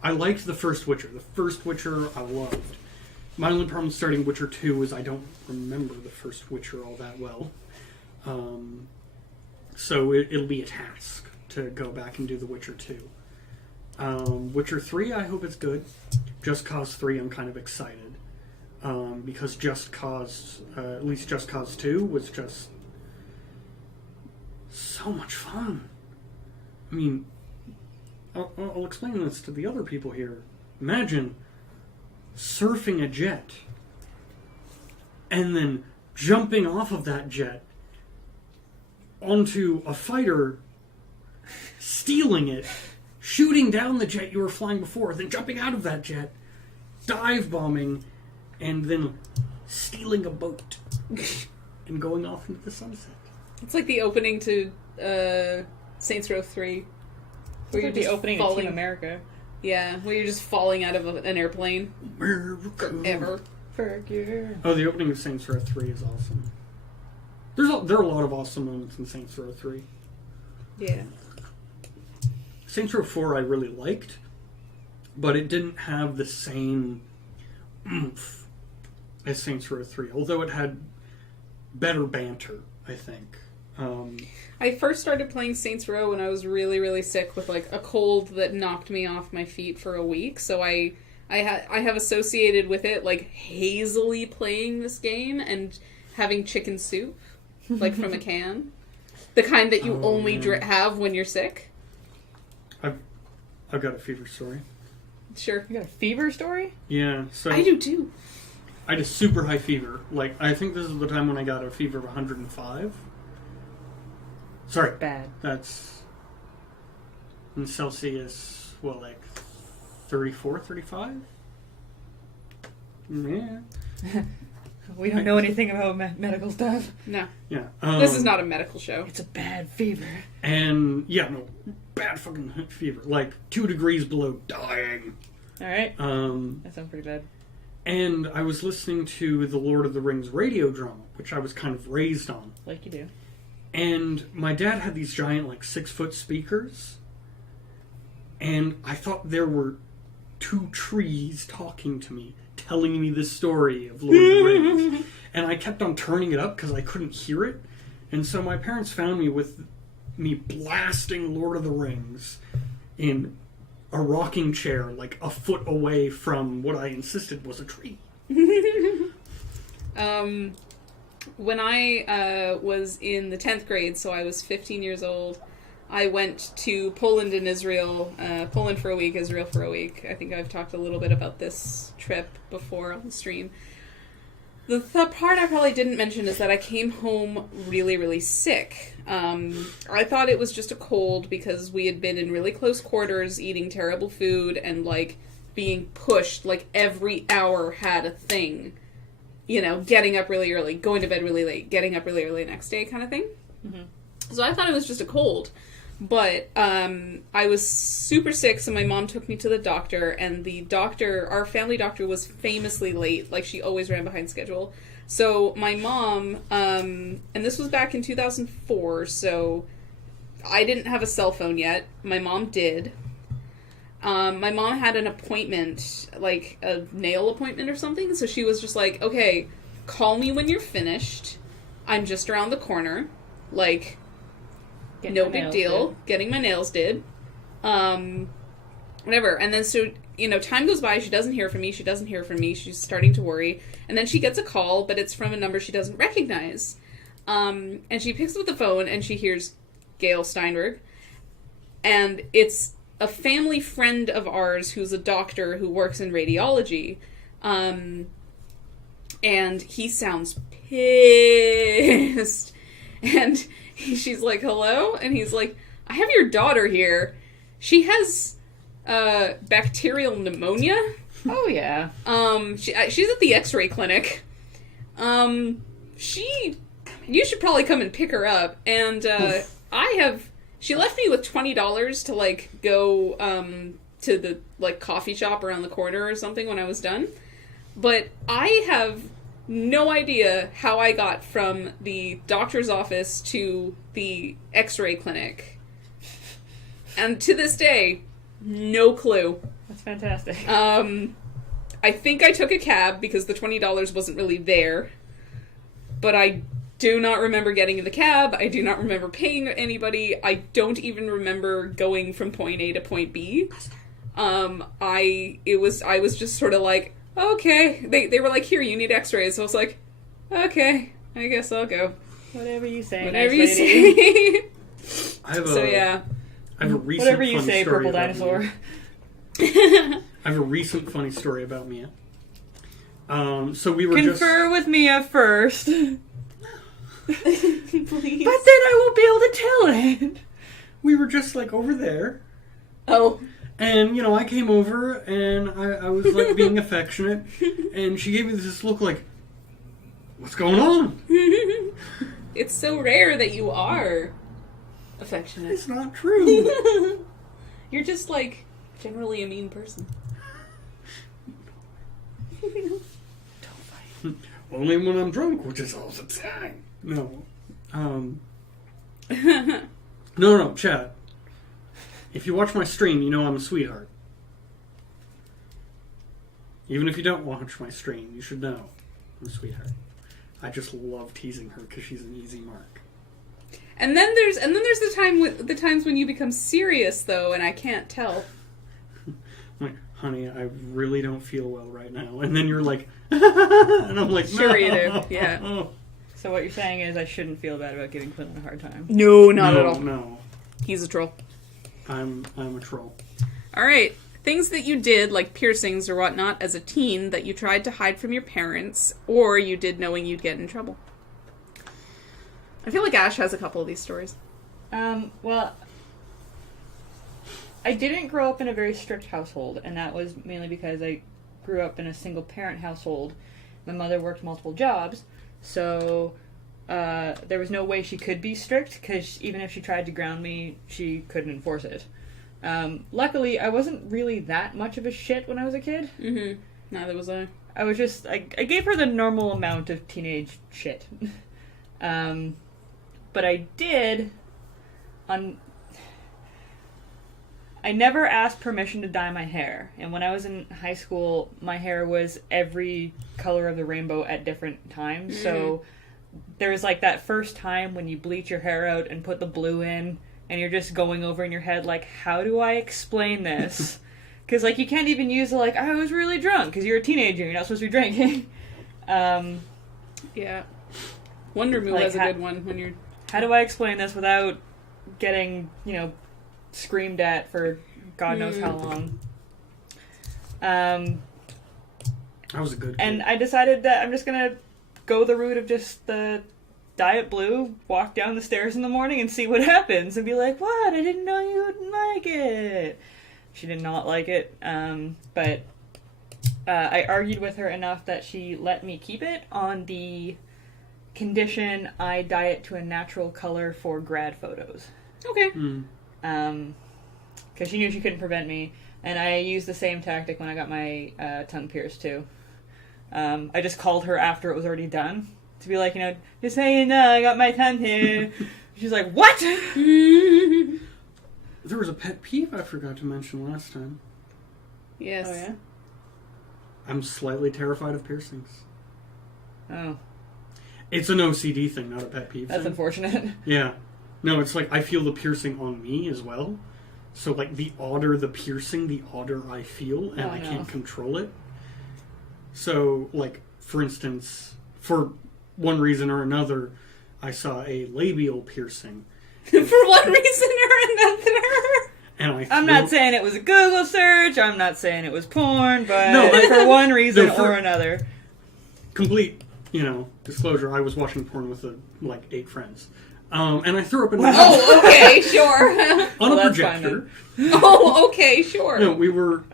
I liked the first Witcher. The first Witcher I loved. My only problem starting Witcher 2 is I don't remember the first Witcher all that well. So it'll be a task to go back and do the Witcher 2. Witcher 3, I hope it's good. Just Cause 3, I'm kind of excited. Because Just Cause, at least Just Cause 2, was just so much fun. I mean, I'll explain this to the other people here. Imagine surfing a jet and then jumping off of that jet onto a fighter, stealing it, shooting down the jet you were flying before, then jumping out of that jet, dive bombing, and then stealing a boat and going off into the sunset. It's like the opening to Saints Row 3. Where you're the just opening of Team America. Yeah, where you're just falling out of an airplane forever. Oh, the opening of Saints Row 3 is awesome. There are a lot of awesome moments in Saints Row 3. Yeah. Saints Row 4 I really liked, but it didn't have the same oomph as Saints Row 3, although it had better banter, I think. I first started playing Saints Row when I was really, really sick with like a cold that knocked me off my feet for a week. So I have associated with it like hazily playing this game and having chicken soup, like from a can, the kind that you only have when you're sick. I've got a fever story. Sure, You got a fever story? Yeah, so I do too. I had a super high fever. Like, I think this is the time when I got a fever of 105. Sorry, Bad. that's in Celsius, what, like 34, 35? Yeah. We don't know anything about medical stuff. No, Yeah. this is not a medical show. It's a bad fever. And, yeah, no, bad fucking fever. Like, 2 degrees below dying. Alright. That sounds pretty bad. And I was listening to the Lord of the Rings radio drama, which I was kind of raised on. Like you do. And my dad had these giant, like, 6-foot speakers. And I thought there were 2 trees talking to me, telling me the story of Lord of the Rings. And I kept on turning it up because I couldn't hear it. And so my parents found me with me blasting Lord of the Rings in a rocking chair, like a foot away from what I insisted was a tree. When I was in the 10th grade, so I was 15 years old, I went to Poland and Israel. Poland for a week, Israel for a week. I think I've talked a little bit about this trip before on the stream. The part I probably didn't mention is that I came home really, really sick. I thought it was just a cold because we had been in really close quarters, eating terrible food, and, like, being pushed, like, every hour had a thing. You know, getting up really early, going to bed really late, getting up really early the next day kind of thing. Mm-hmm. So I thought it was just a cold. But I was super sick, so my mom took me to the doctor, and the doctor, our family doctor, was famously late. Like, she always ran behind schedule. So my mom, and this was back in 2004, so I didn't have a cell phone yet. My mom did. My mom had an appointment, like a nail appointment or something, so she was just like, okay, call me when you're finished. I'm just around the corner. Like, no big deal. Getting my nails did. Whatever. And then so, you know, time goes by, she doesn't hear from me, she's starting to worry. And then she gets a call, but it's from a number she doesn't recognize. And she picks up the phone and she hears Gail Steinberg. And it's a family friend of ours who's a doctor who works in radiology. And he sounds pissed. And she's like, hello? And he's like, I have your daughter here. She has bacterial pneumonia. Oh, yeah. She's at the X-ray clinic. You should probably come and pick her up. And she left me with $20 to, like, go to the, like, coffee shop around the corner or something when I was done. But I have no idea how I got from the doctor's office to the X-ray clinic. And to this day, no clue. That's fantastic. I think I took a cab because the $20 wasn't really there. But I do not remember getting in the cab. I do not remember paying anybody. I don't even remember going from point A to point B. I was just sort of like, okay. They were like, here, you need x-rays. So I was like, okay, I guess I'll go. Whatever you say. Whatever nice you lady. say. I have a, So yeah. I have a recent Whatever you funny say, story purple about dinosaur. Mia. I have a recent funny story about Mia. So we were Confer with Mia first. Please. But then I won't be able to tell it. We were just, like, over there. Oh. And, you know, I came over, and I was, like, being affectionate, and she gave me this look like, what's going on? It's so rare that you are affectionate. It's not true. You're just, like, generally a mean person. Don't fight. Only when I'm drunk, which is all the time. No. No, Chad. If you watch my stream, you know I'm a sweetheart. Even if you don't watch my stream, you should know I'm a sweetheart. I just love teasing her because she's an easy mark. And then there's the times when you become serious though, and I can't tell. Like, honey, I really don't feel well right now. And then you're like, and I'm like, Sure no. you do, yeah. So what you're saying is I shouldn't feel bad about giving Quinlan a hard time. No, not at all. No, He's a troll. I'm a troll. All right. Things that you did, like piercings or whatnot, as a teen that you tried to hide from your parents, or you did knowing you'd get in trouble. I feel like Ash has a couple of these stories. Well, I didn't grow up in a very strict household, and that was mainly because I grew up in a single-parent household. My mother worked multiple jobs, so there was no way she could be strict, because even if she tried to ground me, she couldn't enforce it. Luckily, I wasn't really that much of a shit when I was a kid. Mm-hmm. Neither was I. I was just, I gave her the normal amount of teenage shit. But I did, I never asked permission to dye my hair. And when I was in high school, my hair was every color of the rainbow at different times. Mm. So there was like that first time when you bleach your hair out and put the blue in, and you're just going over in your head like, how do I explain this? Because like you can't even use like, I was really drunk, because you're a teenager, you're not supposed to be drinking. Yeah. Wonder Moo has a good one when you're... How do I explain this without getting, screamed at for God knows how long? I was a good kid. And I decided that I'm just going to go the route of just the dye it blue, walk down the stairs in the morning and see what happens. And be like, what? I didn't know you wouldn't like it. She did not like it. But I argued with her enough that she let me keep it on the condition I dye it to a natural color for grad photos. Okay. Because she knew she couldn't prevent me, and I used the same tactic when I got my tongue pierced too. I just called her after it was already done to be like, just say I got my tongue here. She's like, what? There was a pet peeve I forgot to mention last time. Yes. Oh yeah. I'm slightly terrified of piercings. Oh. It's an OCD thing, not a pet peeve That's thing. unfortunate. Yeah. No, it's like I feel the piercing on me as well. So like the odder the piercing, the odder I feel, and I can't control it. So like, for instance, for one reason or another, I saw a labial piercing. For one reason or another. And I'm not saying it was a Google search, I'm not saying it was porn, but No, for one reason for or another. Complete, disclosure, I was watching porn with 8 friends. And I threw up in my mouth. Oh, okay, sure. On a Well, projector. Oh, okay, sure. No, we were,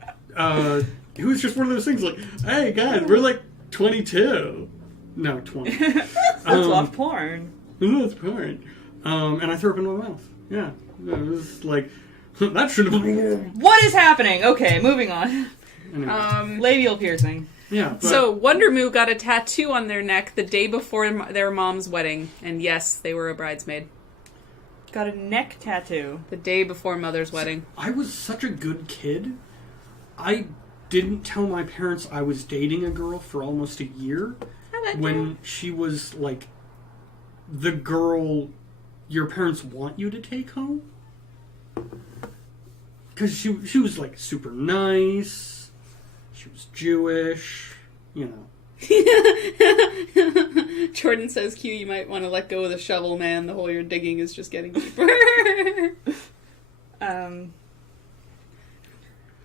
it was just one of those things like, hey guys, we're like 22. No, 20. That's love porn. That's porn. And I threw up in my mouth. Yeah. It was like, that should have been... What is happening? Okay, moving on. Anyway. Labial piercing. Yeah. But, So, Wonder Moo got a tattoo on their neck the day before their mom's wedding. And yes, they were a bridesmaid. Got a neck tattoo. The day before Mother's wedding. I was such a good kid. I didn't tell my parents I was dating a girl for almost a year. When she was, like, the girl your parents want you to take home. Because she was, like, super nice. She was Jewish. Jordan says, Q, you might want to let go of the shovel, man. The hole you're digging is just getting deeper.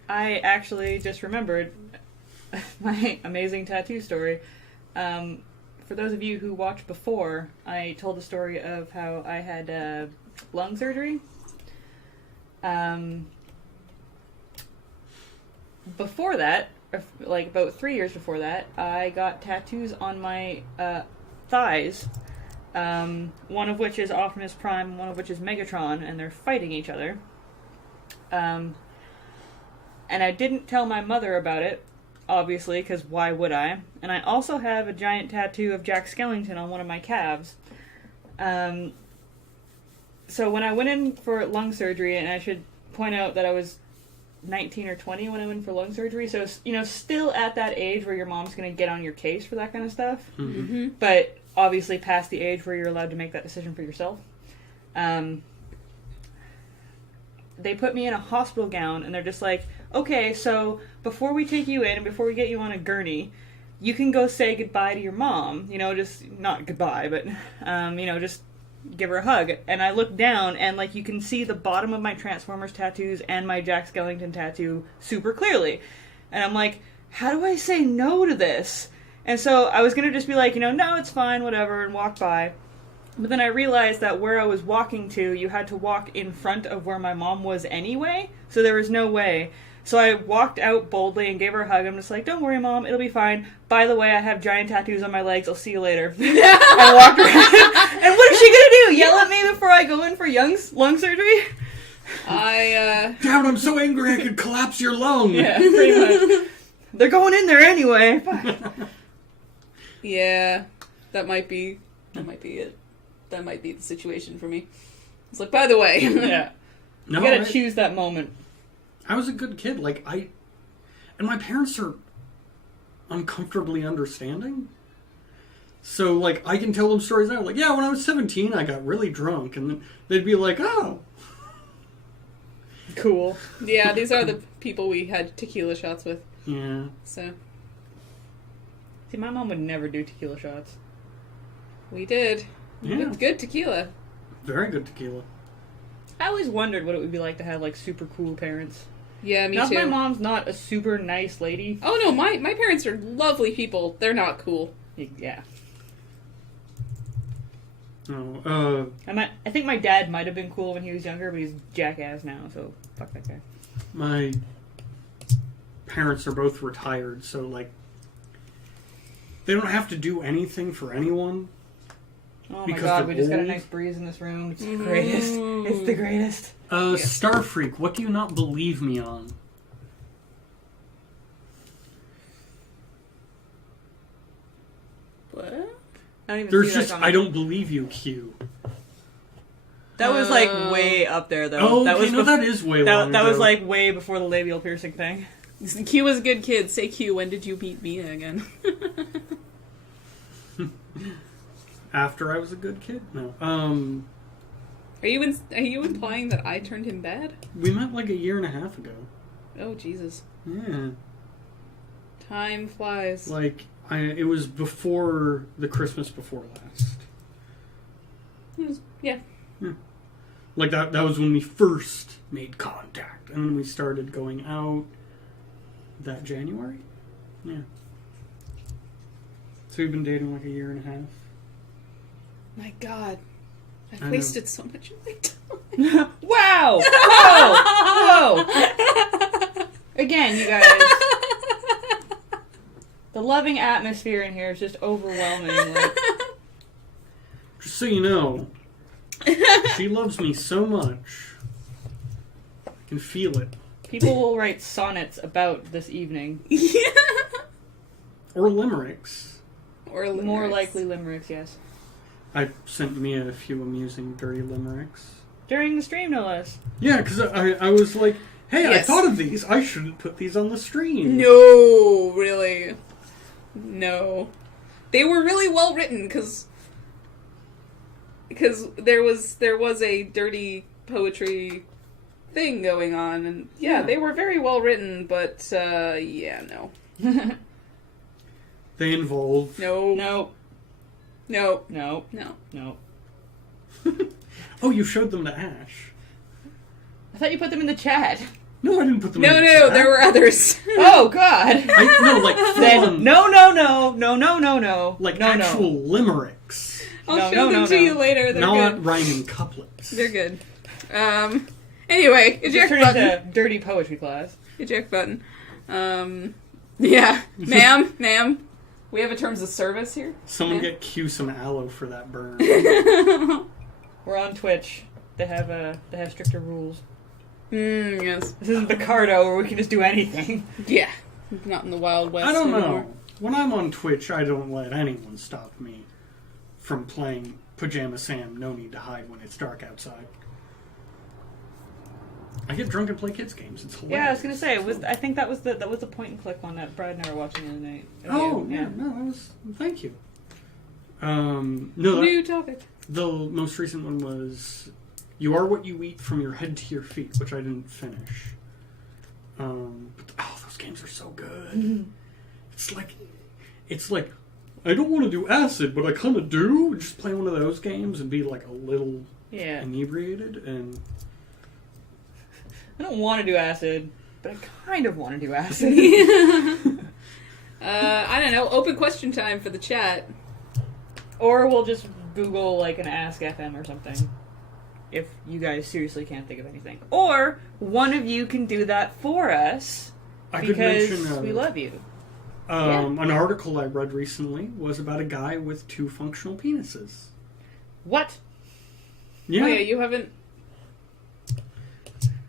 I actually just remembered my amazing tattoo story. For those of you who watched before, I told the story of how I had lung surgery. Before that, like about 3 years before that, I got tattoos on my thighs. One of which is Optimus Prime, one of which is Megatron, and they're fighting each other. And I didn't tell my mother about it, obviously, because why would I? And I also have a giant tattoo of Jack Skellington on one of my calves. So when I went in for lung surgery, and I should point out that I was 19 or 20 when I went for lung surgery, so, still at that age where your mom's going to get on your case for that kind of stuff, but obviously past the age where you're allowed to make that decision for yourself. They put me in a hospital gown, and they're just like, okay, so before we take you in and before we get you on a gurney, you can go say goodbye to your mom. You know, just, not goodbye, but, you know, just give her a hug. And I look down, and, like, you can see the bottom of my Transformers tattoos and my Jack Skellington tattoo super clearly. And I'm like, how do I say no to this? And so I was going to just be like, you know, no, it's fine, whatever, and walk by. But then I realized that where I was walking to, you had to walk in front of where my mom was anyway, so there was no way. So I walked out boldly and gave her a hug. I'm just like, don't worry, Mom, it'll be fine. By the way, I have giant tattoos on my legs. I'll see you later. I walked around. And what is she going to do? Yell at me before I go in for lung surgery? Damn, I'm so angry I could collapse your lung. Yeah, pretty much. They're going in there anyway. Yeah, that might be it. That might be the situation for me. It's like, by the way. Yeah. No, you gotta choose that moment. I was a good kid. Like, and my parents are uncomfortably understanding. So, like, I can tell them stories now. Like, yeah, when I was 17, I got really drunk. And then they'd be like, oh. Cool. Yeah, these are the people we had tequila shots with. Yeah. So. See, my mom would never do tequila shots. We did. Yeah. Good tequila. Very good tequila. I always wondered what it would be like to have, like, super cool parents. Yeah, me Not too. my mom's not a super nice lady. Oh no, my parents are lovely people. They're not cool. Yeah. Oh, I think my dad might have been cool when he was younger, but he's jackass now, so fuck that guy. my parents are both retired, so, like, they don't have to do anything for anyone. Oh my Because god, they're we just got a old. nice breeze in this room. It's the greatest. It's the greatest. Star Freak, what do you not believe me on? What? I don't even There's see just, that comment. I don't believe you, Q. That was like way up there though. Oh, that okay, was no, that is way long that was ago. like way before the labial piercing thing. Q was a good kid. Say Q, when did you beat Mia again? After I was a good kid? No. Are you implying that I turned him bad? We met like a year and a half ago. Oh Jesus. Yeah. Time flies. Like, it was before the Christmas before last. Yeah. Like, that was when we first made contact. And then we started going out that January? Yeah. So we've been dating like a year and a half. My God. I I've know. wasted so much of my time. Wow! Whoa! Whoa! Again, you guys. The loving atmosphere in here is just overwhelming. Like, Just so you know, she loves me so much. I can feel it. people will write sonnets about this evening. Yeah. Or limericks. Or More limericks. likely limericks, yes. I sent Mia a few amusing, dirty limericks. During the stream, no less. Yeah, because I was like, hey, I Yes. thought of these. I shouldn't put these on the stream. No, really. No. They were really well written because there was a dirty poetry thing going on, and yeah, they were very well written, but yeah, no. They involve... No. No. No. No. No. No. Oh, you showed them to Ash. I thought you put them in the chat. No, I didn't put them No, in the no, chat. there were others. Oh, God. No, like full Then, on, no, no, no, no, no, no, no. like no, actual limericks. I'll No, show no, them no, to no. you later. They're Not good. rhyming couplets. They're good. Anyway, Just eject turned button. into dirty poetry class. Eject button. Yeah. Ma'am. We have a terms of service here. Someone Yeah. get Q some aloe for that burn. We're on Twitch. They have stricter rules. Yes. This isn't Picardo where we can just do anything. Yeah. Not in the Wild West I don't anymore. know. When I'm on Twitch, I don't let anyone stop me from playing Pajama Sam No Need to Hide when it's dark outside. I get drunk and play kids games. It's hilarious. Yeah, I was gonna say I think that was the point and click one that Brad and I were watching the other night. Oh, yeah. No, that was... Thank you. No, New topic. the most recent one was You are what you eat from your head to your feet, which I didn't finish. But those games are so good. Mm-hmm. It's like I don't want to do acid, but I kind of do. Just play one of those games and be like a little inebriated. And I don't want to do acid, but I kind of want to do acid. I don't know. Open question time for the chat. Or we'll just Google like an Ask FM or something. If you guys seriously can't think of anything. Or one of you can do that for us. I because could mention we love you. an article I read recently was about a guy with 2 functional penises. What? Yeah. Oh yeah, you haven't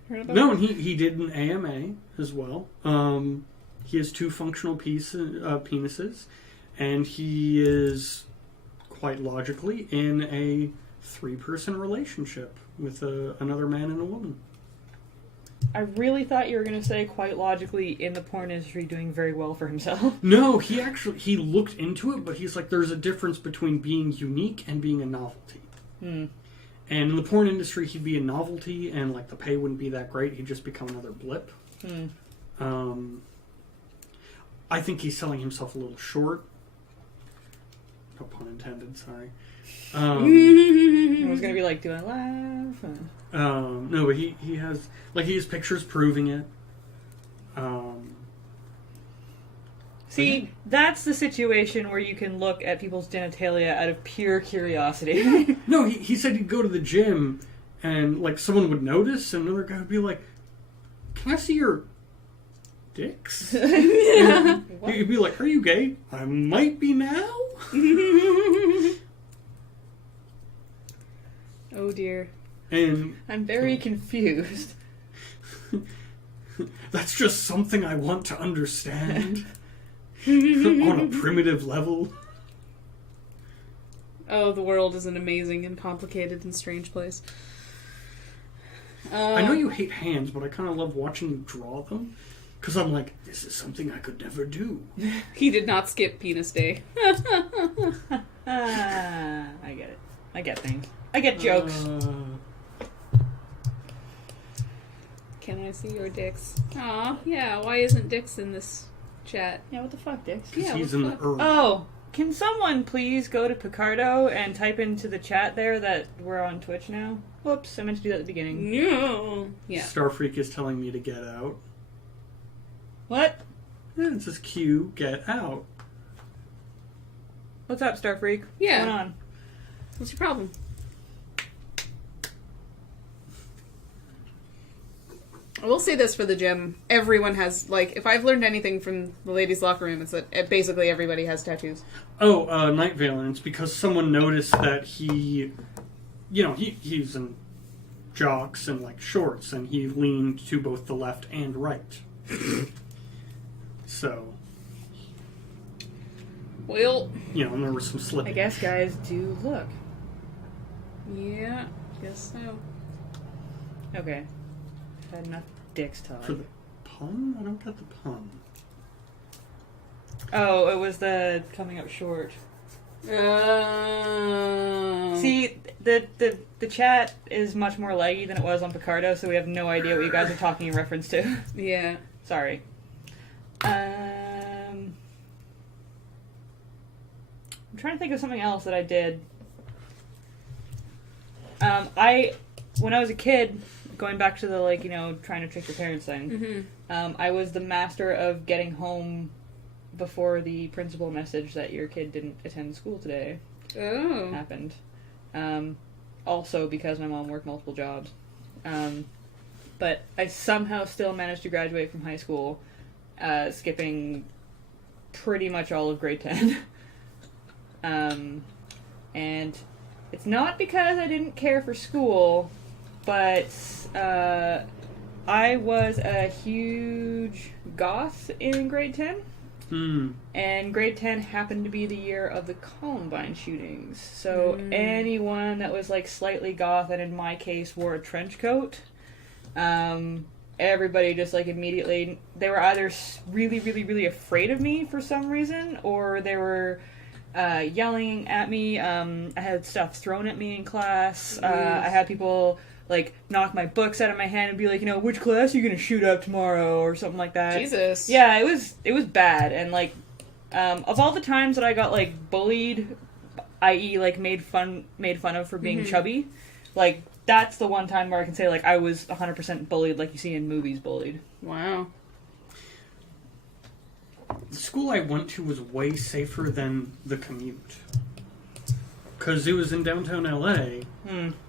heard about No, it? and he did an AMA as well. He has 2 functional penises, and he is quite logically in a 3-person relationship with another man and a woman. I really thought you were going to say quite logically in the porn industry doing very well for himself. No, he looked into it, but he's like, there's a difference between being unique and being a novelty. Hmm. And in the porn industry, he'd be a novelty, and like the pay wouldn't be that great. He'd just become another blip. I think he's selling himself a little short. No pun intended. Sorry. I was going to be like, do I laugh? No, but he has pictures proving it. See, that's the situation where you can look at people's genitalia out of pure curiosity. No, he said he'd go to the gym and like someone would notice and another guy would be like, "Can I see your dicks?" Yeah. He'd be like, "Are you gay?" "I might be now." Oh dear. And I'm very confused. that's just something I want to understand on a primitive level. Oh, the world is an amazing and complicated and strange place. I know you hate hands, but I kind of love watching you draw them. Because I'm like, this is something I could never do. He did not skip penis day. I get it. I get things. I get jokes. Can I see your dicks? Aw, yeah, why isn't Dix in this chat? Yeah, what the fuck, Dix? Yeah, he's what in the the fuck? earth. Oh, can someone please go to Picardo and type into the chat there that we're on Twitch now? Whoops, I meant to do that at the beginning. No. Yeah. Starfreak is telling me to get out. What? Yeah, it says Q, get out. What's up, Starfreak? Yeah. What's going on? What's your problem? I will say this for the gym. Everyone has, like, if I've learned anything from the ladies' locker room, it's that basically everybody has tattoos. Oh, Night Vale, and it's because someone noticed that he's in jocks and like shorts, and he leaned to both the left and right. So, Well, and there was some slipping. I guess guys do look. yeah, guess so. Okay. Had enough dicks talk. For the pun? I don't get the pun. Oh, it was the coming up short. See, the chat is much more laggy than it was on Picardo, so we have no idea what you guys are talking in reference to. Yeah. Sorry. I'm trying to think of something else that I did. When I was a kid, going back to the trying to trick your parents thing, I was the master of getting home before the principal message that your kid didn't attend school today happened. Also because my mom worked multiple jobs. But I somehow still managed to graduate from high school, skipping pretty much all of grade 10. And it's not because I didn't care for school, but I was a huge goth in grade 10. And grade 10 happened to be the year of the Columbine shootings. So anyone that was slightly goth, and in my case wore a trench coat, everybody just immediately, they were either really, really, really afraid of me for some reason, or they were yelling at me. I had stuff thrown at me in class. I had people like knock my books out of my hand and be like, which class are you gonna shoot up tomorrow or something like that. Jesus. Yeah, it was bad. And like, of all the times that I got like bullied, i.e. like made fun of for being chubby, like that's the one time where I can say like I was 100% bullied, like you see in movies bullied. Wow. The school I went to was way safer than the commute. Because it was in downtown LA,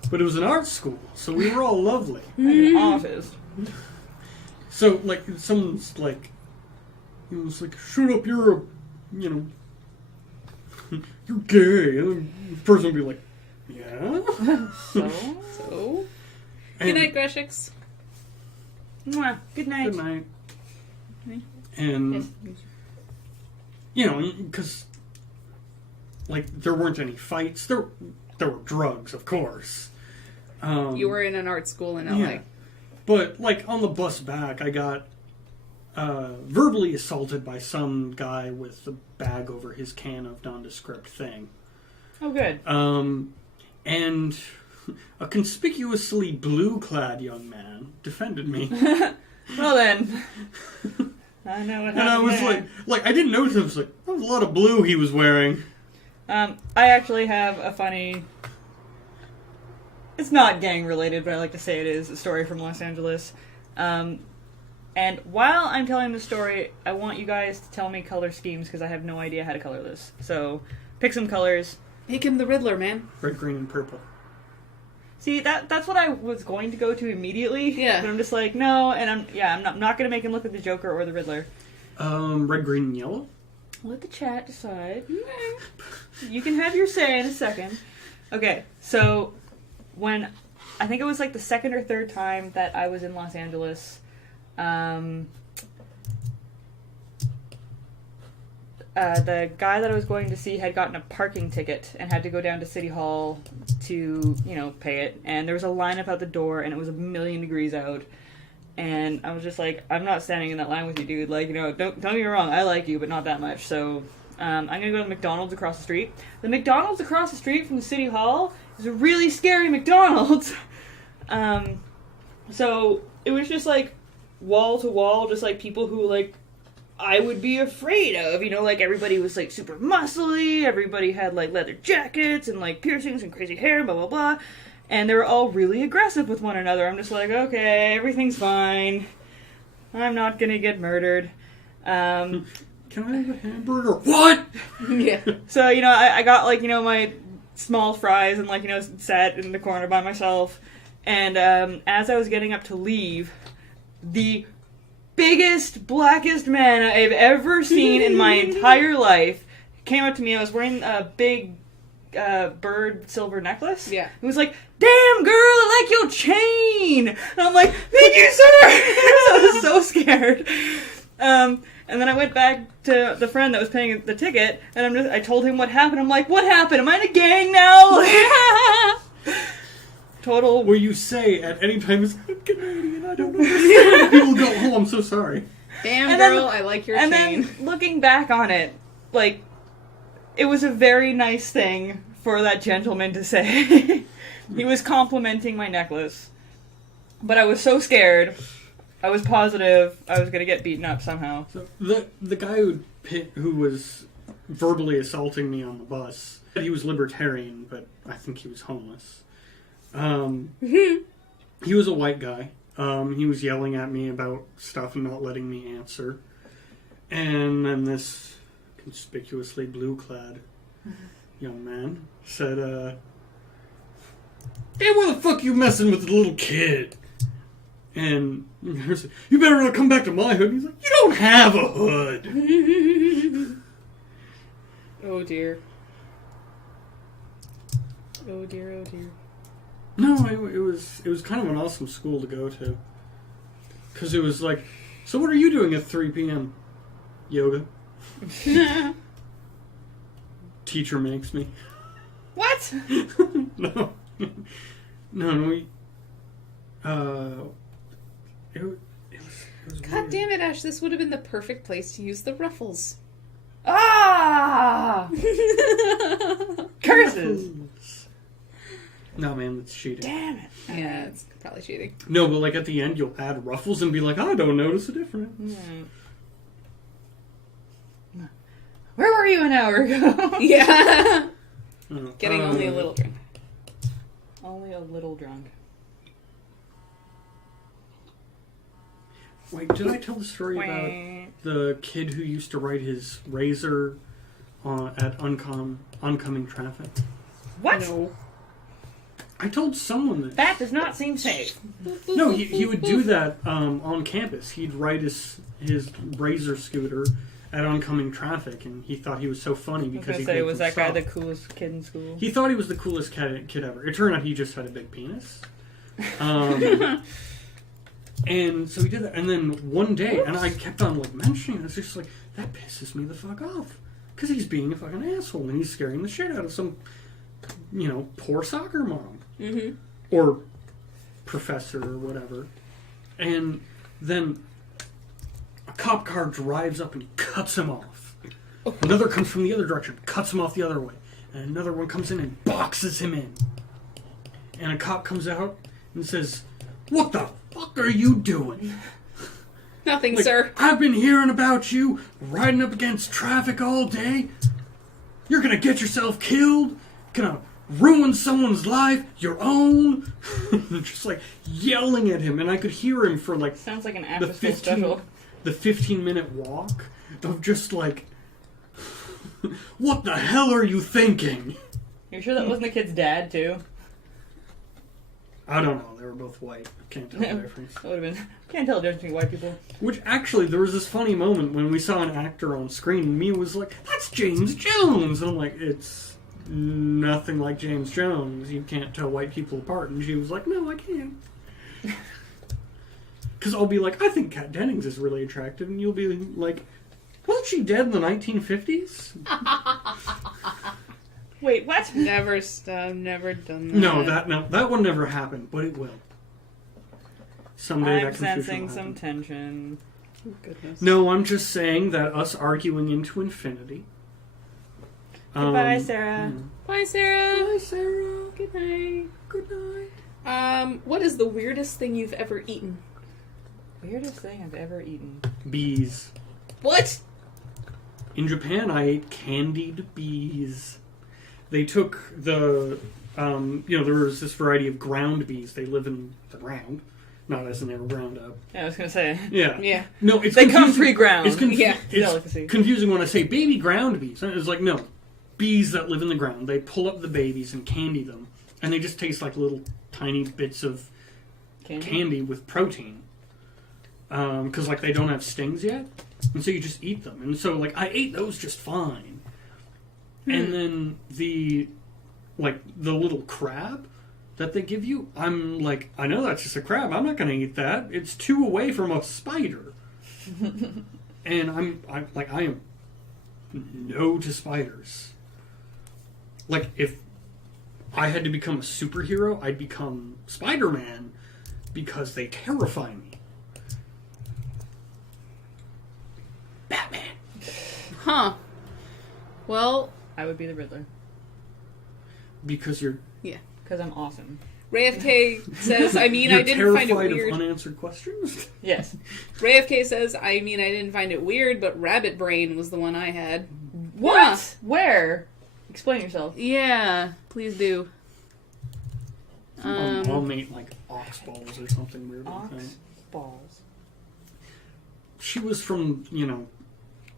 but it was an art school, so we were all lovely. An office. So, like, someone's like, it's like, shut up, you're you're gay. And then the person would be like, yeah? So? Good night, Greshix. Mwah. Good night. Good night. And, because, like, there weren't any fights. There were drugs, of course. You were in an art school in LA. Yeah. But, like, on the bus back, I got verbally assaulted by some guy with a bag over his can of nondescript thing. Oh, good. And a conspicuously blue-clad young man defended me. Well then, I know what happened. And I was there. like, I didn't notice. I was like, that was a lot of blue he was wearing. I actually have a funny. It's not gang related, but I like to say it is a story from Los Angeles. And while I'm telling the story, I want you guys to tell me color schemes because I have no idea how to color this. So, pick some colors. Make him the Riddler, man. Red, green, and purple. See, that's what I was going to go to immediately. Yeah. But I'm just like, no, and I'm not going to make him look like the Joker or the Riddler. Red, green, and yellow? Let the chat decide. You can have your say in a second. Okay, so when I think it was like the second or third time that I was in Los Angeles, the guy that I was going to see had gotten a parking ticket and had to go down to City Hall to, pay it. And there was a lineup out the door, and it was 1,000,000 degrees out. And I was just like, I'm not standing in that line with you, dude. Like, don't get me wrong, I like you, but not that much. So I'm gonna go to the McDonald's across the street. The McDonald's across the street from the City Hall is a really scary McDonald's. So it was just like wall to wall, just like people who like I would be afraid of, like everybody was like super muscly, everybody had like leather jackets and like piercings and crazy hair, blah blah blah, and they were all really aggressive with one another. I'm just like, okay, everything's fine, I'm not gonna get murdered. Can I have a hamburger? What? Yeah. So, I got like, my small fries and like, sat in the corner by myself, and as I was getting up to leave, the biggest, blackest man I've ever seen in my entire life came up to me. I was wearing a big bird silver necklace. Yeah. He was like, damn girl, I like your chain! And I'm like, thank you, sir! I was so scared. And then I went back to the friend that was paying the ticket, and I told him what happened. I'm like, what happened? Am I in a gang now? Total. Where you say at any time, I'm Canadian, I don't know. People go, oh, I'm so sorry. Damn, And girl, then- I like your And chain. then, looking back on it, like, it was a very nice thing for that gentleman to say. He was complimenting my necklace. But I was so scared. I was positive I was going to get beaten up somehow. So the guy who was verbally assaulting me on the bus, he was libertarian, but I think he was homeless. He was a white guy. He was yelling at me about stuff and not letting me answer. And then this conspicuously blue-clad young man said, hey, where the fuck you messing with the little kid? And I said, you better not come back to my hood. And he's like, you don't have a hood. Oh dear. Oh dear, oh dear. No, it was kind of an awesome school to go to. Because it was like, so what are you doing at 3 p.m.? Yoga. Teacher makes me. What? No. No, it was God weird. damn it, Ash, this would have been the perfect place to use the ruffles. Ah! Curses! No, man, that's cheating. Damn it. Yeah, it's probably cheating. No, but like at the end, you'll add ruffles and be like, I don't notice a difference. Where were you an hour ago? Yeah. Oh, Getting only a little drunk. Only a little drunk. Wait, did I tell the story about the kid who used to ride his razor at oncoming traffic? What? No. I told someone that. That does not seem safe. No, he would do that on campus. He'd ride his razor scooter at oncoming traffic, and he thought he was so funny I was because gonna he say, made was them that guy stop. the coolest kid in school? He thought he was the coolest kid ever. It turned out he just had a big penis. And so he did that. And then one day, and I kept on like mentioning it, it's just like, that pisses me the fuck off. Because he's being a fucking asshole, and he's scaring the shit out of some, poor soccer mom. Mm-hmm. Or professor or whatever. And then a cop car drives up and cuts him off. Another comes from the other direction, cuts him off the other way. And another one comes in and boxes him in. And a cop comes out and says, "What the fuck are you doing?" Nothing, Like, sir. I've been hearing about you riding up against traffic all day. You're gonna get yourself killed. Gonna ruin someone's life, your own. Just like yelling at him, and I could hear him for like Sounds like an the after-school special. 15-minute walk of just like, what the hell are you thinking? You're sure that wasn't the kid's dad, too? I don't know. They were both white. Can't tell the difference. That would have been... Can't tell the difference between white people. Which actually, there was this funny moment when we saw an actor on screen, and Mia was like, "That's James Jones," and I'm like, "It's nothing like James Jones. You can't tell white people apart." And she was like, "No, I can." Because I'll be like, "I think Kat Dennings is really attractive," and you'll be like, "Wasn't she dead in the 1950s?" Wait, what? Never done that. No, that one never happened, but it will. Someday I'm that confusion sensing will some happen. tension. Oh, goodness. No, I'm just saying that us arguing into infinity. Goodbye, Sarah. Bye, Sarah. Bye, Sarah. Good night. Good night. What is the weirdest thing you've ever eaten? Weirdest thing I've ever eaten. Bees. What? In Japan, I ate candied bees. They took the, there was this variety of ground bees. They live in the ground, not as in they were ground up. Yeah, I was gonna say. Yeah. Yeah. No, it's They come confusing. pre-ground. It's, Yeah. Delicacy. it's confusing when I say baby ground bees. It's like, no, bees that live in the ground. They pull up the babies and candy them, and they just taste like little tiny bits of candy with protein. Because like they don't have stings yet, and so you just eat them. And so like I ate those just fine. And then the little crab that they give you, I'm like, I know that's just a crab. I'm not going to eat that. It's 2 away from a spider. And I am no to spiders. Like if I had to become a superhero, I'd become Spider-Man because they terrify me. Batman. Huh. Well, I would be the Riddler. Because you're Because I'm awesome. Ray FK says, I mean, you're I didn't find it terrified weird. of unanswered questions? Yes. Ray FK says, I mean, I didn't find it weird, but rabbit brain was the one I had. What? Huh. Where? Explain yourself. Yeah, please do. My mom ate like ox balls or something weird like that. Ox balls. She was from,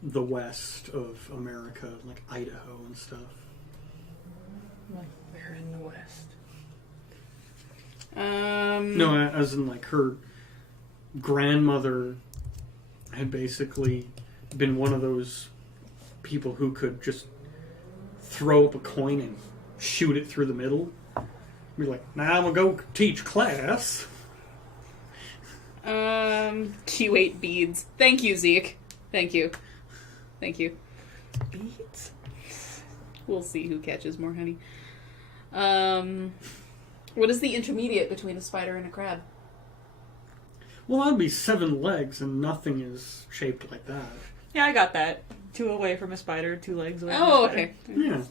the west of America, like Idaho and stuff. I'm like, where in the West? No, as in like her grandmother had basically been one of those people who could just throw up a coin and shoot it through the middle. Be like, now I'm gonna go teach class. Q8 beads. Thank you, Zeke. Thank you. Thank you. Beads? We'll see who catches more honey. What is the intermediate between a spider and a crab? Well, that'd be 7 legs, and nothing is shaped like that. Yeah, I got that. 2 away from a spider, 2 legs away from Oh, a spider. okay. Yeah.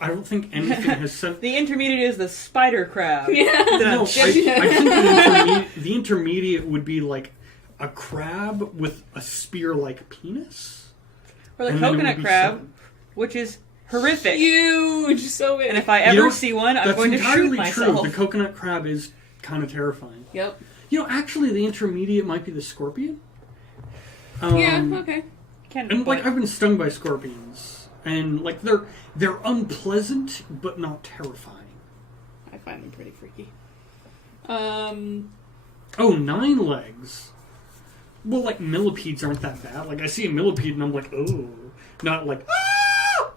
I don't think anything has sent. The intermediate is the spider crab. Yeah. No, I think the intermediate would be like a crab with a spear-like penis. Or the And then it would coconut be crab, something. which is horrific. Huge, so big. And if I You ever know, see one, I'm That's going to shoot entirely myself. true. The coconut crab is kind of terrifying. Yep. You know, actually, the intermediate might be the scorpion. Yeah. Okay. Can And like I've been stung by scorpions, and like they're unpleasant but not terrifying. I find them pretty freaky. Oh, 9 legs. Well, like millipedes aren't that bad. Like I see a millipede and I'm like, oh, not like ah.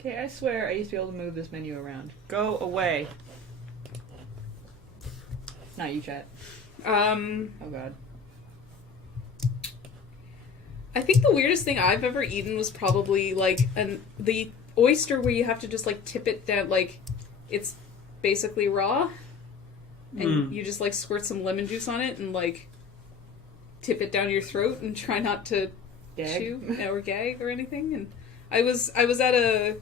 Okay, I swear I used to be able to move this menu around. Go away. Not you, chat. Oh god. I think the weirdest thing I've ever eaten was probably like the oyster where you have to just like tip it down, like it's basically raw, and you just like squirt some lemon juice on it and like tip it down your throat and try not to chew or gag or anything. And I was at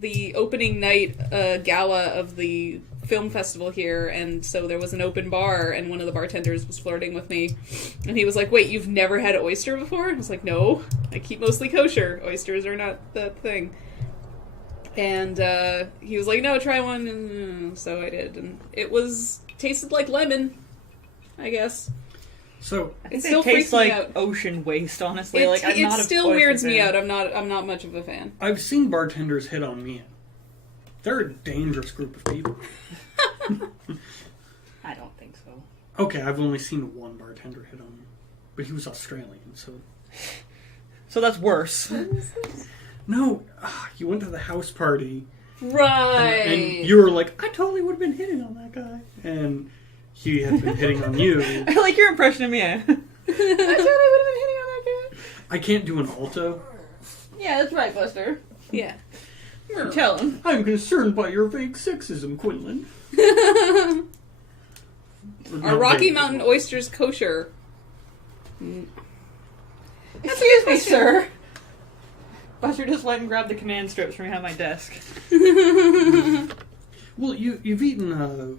the opening night gala of the film festival here, and so there was an open bar, and one of the bartenders was flirting with me, and he was like, "Wait, you've never had oyster before?" I was like, "No, I keep mostly kosher. Oysters are not the thing." And he was like, "No, try one." And so I did, and it tasted like lemon, I guess. So It It still tastes freaks me like out. ocean waste, honestly. Like I'm It not still a oyster weirds me fan. out. I'm not much of a fan. I've seen bartenders hit on me. They're a dangerous group of people. I don't think so. Okay, I've only seen one bartender hit on me, but he was Australian, so So that's worse. no. You went to the house party, Right. and you were like, "I totally would have been hitting on that guy," and he had been hitting on you. I like your impression of me. I totally would have been hitting on that guy. I can't do an alto. Yeah, that's right, Buster. Yeah. Tell him. I'm concerned by your vague sexism, Quinlan. Are Rocky Mountain oysters kosher? Excuse me, sir. Buster just went and grabbed the command strips from behind my desk. Well, you've eaten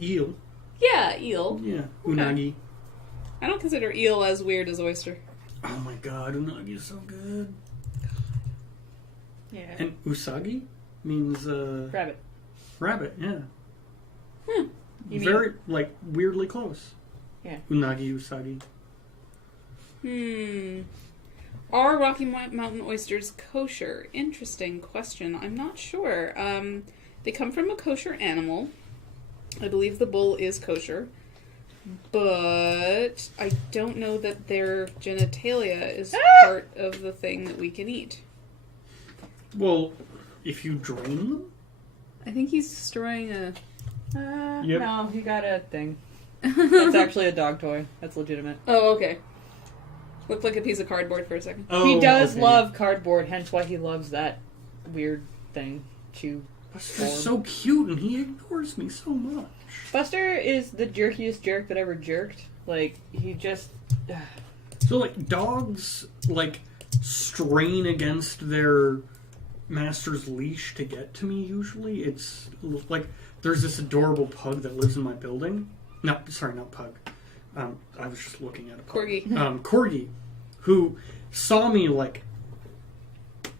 eel. Yeah, eel. Yeah, unagi. I don't consider eel as weird as oyster. Oh my god, unagi is so good. Yeah. And usagi means Rabbit. rabbit. Yeah, You mean- very like weirdly close. Yeah. Unagi, usagi. Are Rocky Mountain oysters kosher? Interesting question. I'm not sure. They come from a kosher animal. I believe the bull is kosher. But I don't know that their genitalia is part of the thing that we can eat. Well, if you drain them, I think he's destroying a... Yep. No, he got a thing. That's actually a dog toy. That's legitimate. Oh, okay. Looked like a piece of cardboard for a second. He does okay. love cardboard, hence why he loves that weird thing. Buster's so cute, and he ignores me so much. Buster is the jerkiest jerk that ever jerked. Like, he just... So, like, dogs, like, strain against their master's leash to get to me, usually. It's, like, there's this adorable pug that lives in my building. No, sorry, not pug. I was just looking at a pug. Corgi. Corgi, who saw me, like,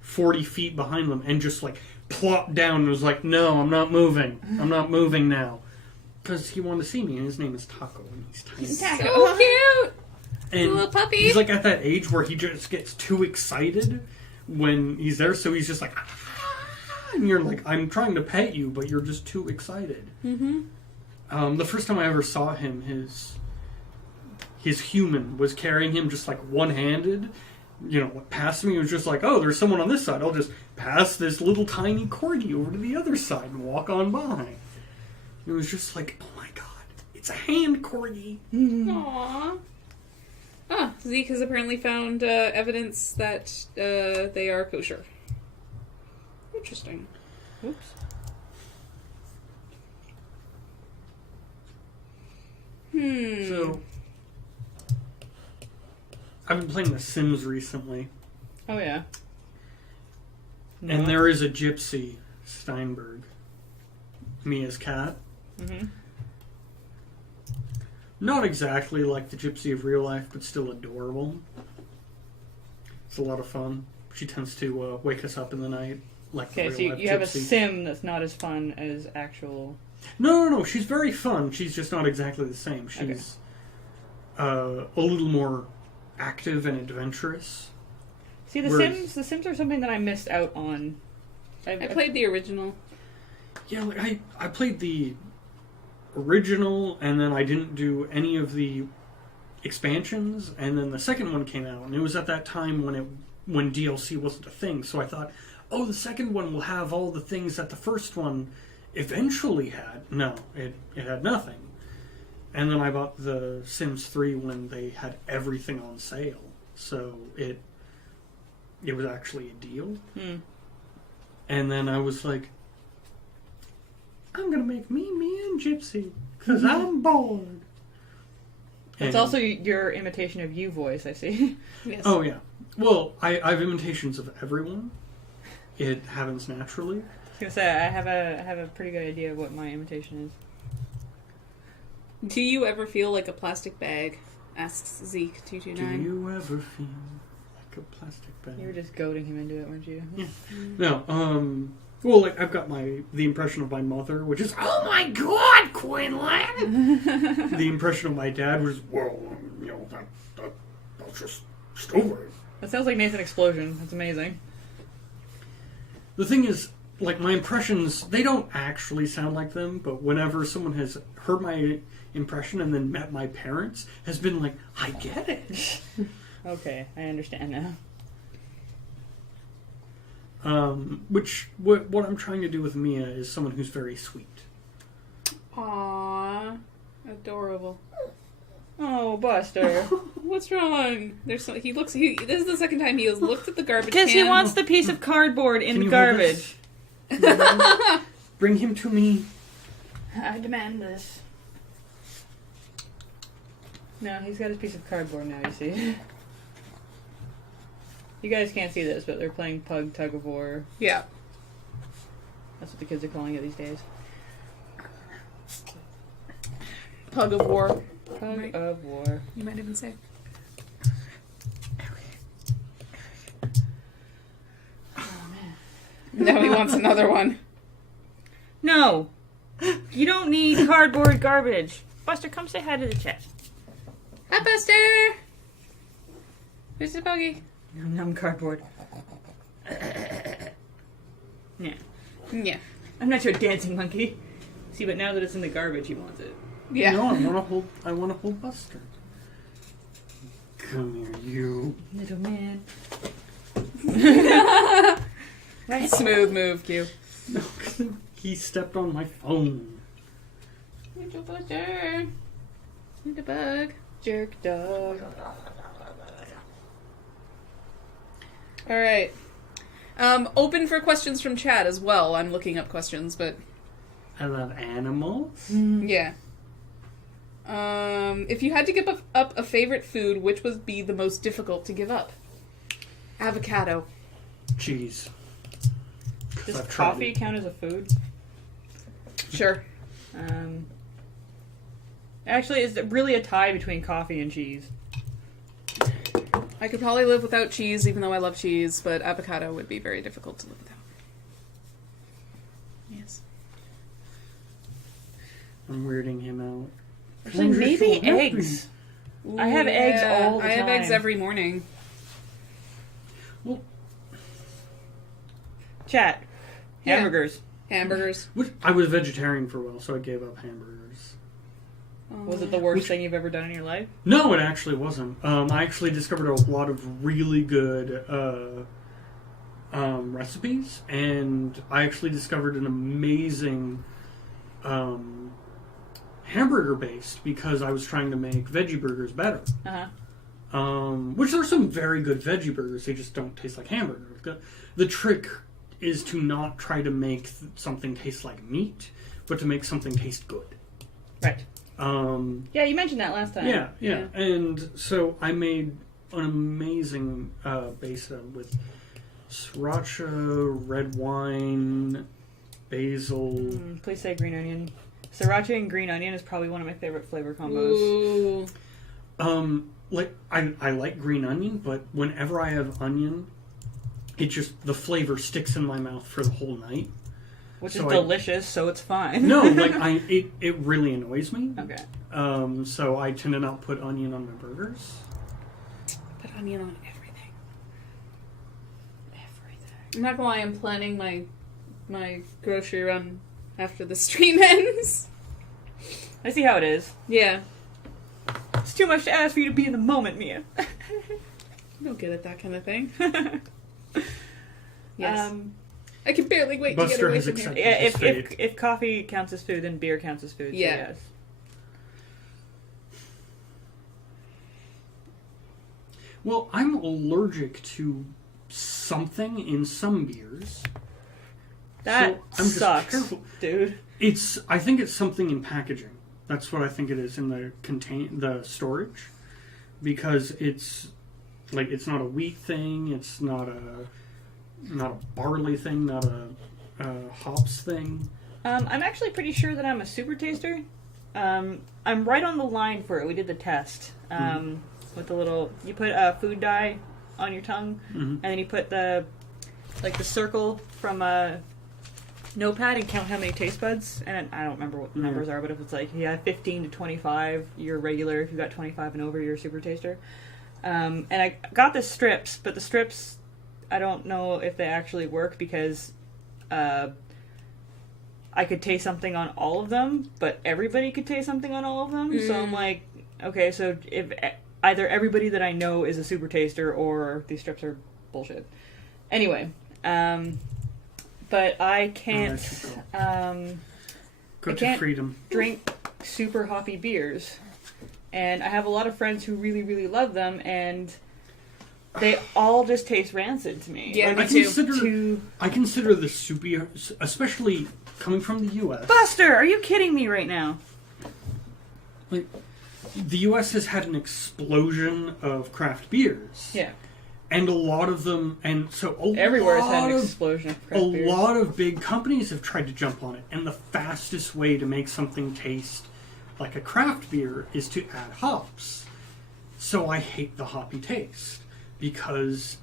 40 feet behind them and just, like, plopped down and was like, no, I'm not moving. I'm not moving now. Because he wanted to see me, and his name is Taco, and he's tiny. So cute! And Little puppy. he's like at that age where he just gets too excited when he's there, so he's just like, "Ah," and you're like, I'm trying to pet you, but you're just too excited. The first time I ever saw him, his human was carrying him just like one-handed, you know, past me. It was just like, oh, there's someone on this side. I'll just pass this little tiny corgi over to the other side and walk on by. It was just like, oh my god, it's a hand corgi. Aww. Ah, Zeke has apparently found evidence that they are kosher. Interesting. Oops. So, I've been playing The Sims recently, Oh yeah. and there is a gypsy, Steinberg, Mia's cat. Mm-hmm. Not exactly like the gypsy of real life, but still adorable. It's a lot of fun. She tends to wake us up in the night, like the Okay, real so life you have a gypsy. sim that's not as fun as actual. No. She's very fun. She's just not exactly the same. She's a little more active and adventurous. See, The Sims are something that I missed out on. I played the original. Yeah, like I played the original, and then I didn't do any of the expansions, and then the second one came out, and it was at that time when DLC wasn't a thing. So I thought, oh, the second one will have all the things that the first one eventually had. No, it had nothing. And then I bought the Sims 3 when they had everything on sale, so it was actually a deal. And then I was like, I'm gonna make me and Gypsy because I'm bored. It's also your imitation of you voice, I see. Yes. Oh yeah. Well, I have imitations of everyone. It happens naturally. I was gonna say I have a pretty good idea of what my imitation is. Do you ever feel like a plastic bag? Asks Zeke229. Do you ever feel like a plastic bag? You were just goading him into it, weren't you? Yeah. No. Well, like I've got the impression of my mother, which is, oh my God, Quinlan. The impression of my dad was, well, that's just stupid. That sounds like Nathan Explosion. That's amazing. The thing is, like, my impressions, they don't actually sound like them, but whenever someone has heard my impression and then met my parents, has been like, I get it. Okay, I understand now. What I'm trying to do with Mia is someone who's very sweet. Aww. Adorable. Oh, Buster. What's wrong? This is the second time he has looked at the garbage Because can. he wants the piece of cardboard in Can the you hold garbage. this? Bring him to me. I demand this. No, he's got his piece of cardboard now, you see. You guys can't see this, but they're playing Pug Tug of War. Yeah. That's what the kids are calling it these days. Pug of War. Pug of War. You might even say. Now he wants another one. No! You don't need cardboard garbage. Buster, come say hi to the chat. Hi, Buster! Where's the buggy? Num cardboard. Yeah. Yeah. I'm not your dancing monkey. See, but now that it's in the garbage, he wants it. Yeah. No, I want to hold Buster. Come here, you. Little man. Right. Smooth move, Q. No, he stepped on my phone. Little Buster. Little bug. Jerk dog. All right. Open for questions from chat as well. I'm looking up questions, but I love animals. yeah. If you had to give up a favorite food, which would be the most difficult to give up? Avocado. Cheese. Does I've tried coffee it. count as a food? Sure. Actually, it's really a tie between coffee and cheese. I could probably live without cheese, even though I love cheese, but avocado would be very difficult to live without. Yes. I'm weirding him out. Actually, maybe eggs. I have eggs all the I have eggs time. every morning. Well, Chat. Yeah. Hamburgers. Hamburgers. I was vegetarian for a while, so I gave up hamburgers. Was it the worst thing you've ever done in your life? No, it actually wasn't. I actually discovered a lot of really good recipes, and I actually discovered an amazing hamburger based because I was trying to make veggie burgers better. Which there are some very good veggie burgers, they just don't taste like hamburgers. The trick is to not try to make something taste like meat, but to make something taste good. Right. Yeah, you mentioned that last time. Yeah. And so I made an amazing besa with sriracha, red wine, basil. Please say green onion. Sriracha and green onion is probably one of my favorite flavor combos. Ooh. Like I like green onion, but whenever I have onion, it just the flavor sticks in my mouth for the whole night. Which So is delicious, so it's fine. No, like it really annoys me. Okay. So I tend to not put onion on my burgers. Put onion on everything. I'm not gonna lie, I'm planning my grocery run after the stream ends. I see how it is. Yeah. It's too much to ask for you to be in the moment, Mia. I'm no good at that kind of thing. Yes. I can barely wait to Buster get away has from here. accepted Yeah, his fate. if coffee counts as food, then beer counts as food. So Yeah. yes. Well, I'm allergic to something in some beers. That So I'm just sucks, careful. dude. I think it's something in packaging. That's what I think it is in the storage, because it's like it's not a wheat thing, it's not a barley thing, not a hops thing. I'm actually pretty sure that I'm a super taster. I'm right on the line for it. We did the test with the little. You put a food dye on your tongue, and then you put the circle from a notepad and count how many taste buds. And I don't remember what the numbers are, but if it's like 15 to 25, you're regular. If you got 25 and over, you're a super taster. And I got the strips, but the strips, I don't know if they actually work because I could taste something on all of them, but everybody could taste something on all of them. So I'm like, okay, so if either everybody that I know is a super taster or these strips are bullshit. Anyway, but I can't Go I to can't freedom. drink super hoppy beers. And I have a lot of friends who really, really love them, and they all just taste rancid to me. Yeah, Like, me too. I consider the soupy, especially coming from the U.S. Buster, are you kidding me right now? Like, the U.S. has had an explosion of craft beers. Yeah. And a lot of them, and so Everywhere has had an explosion of craft beers. lot of big companies have tried to jump on it, and the fastest way to make something taste like a craft beer is to add hops. So I hate the hoppy taste, because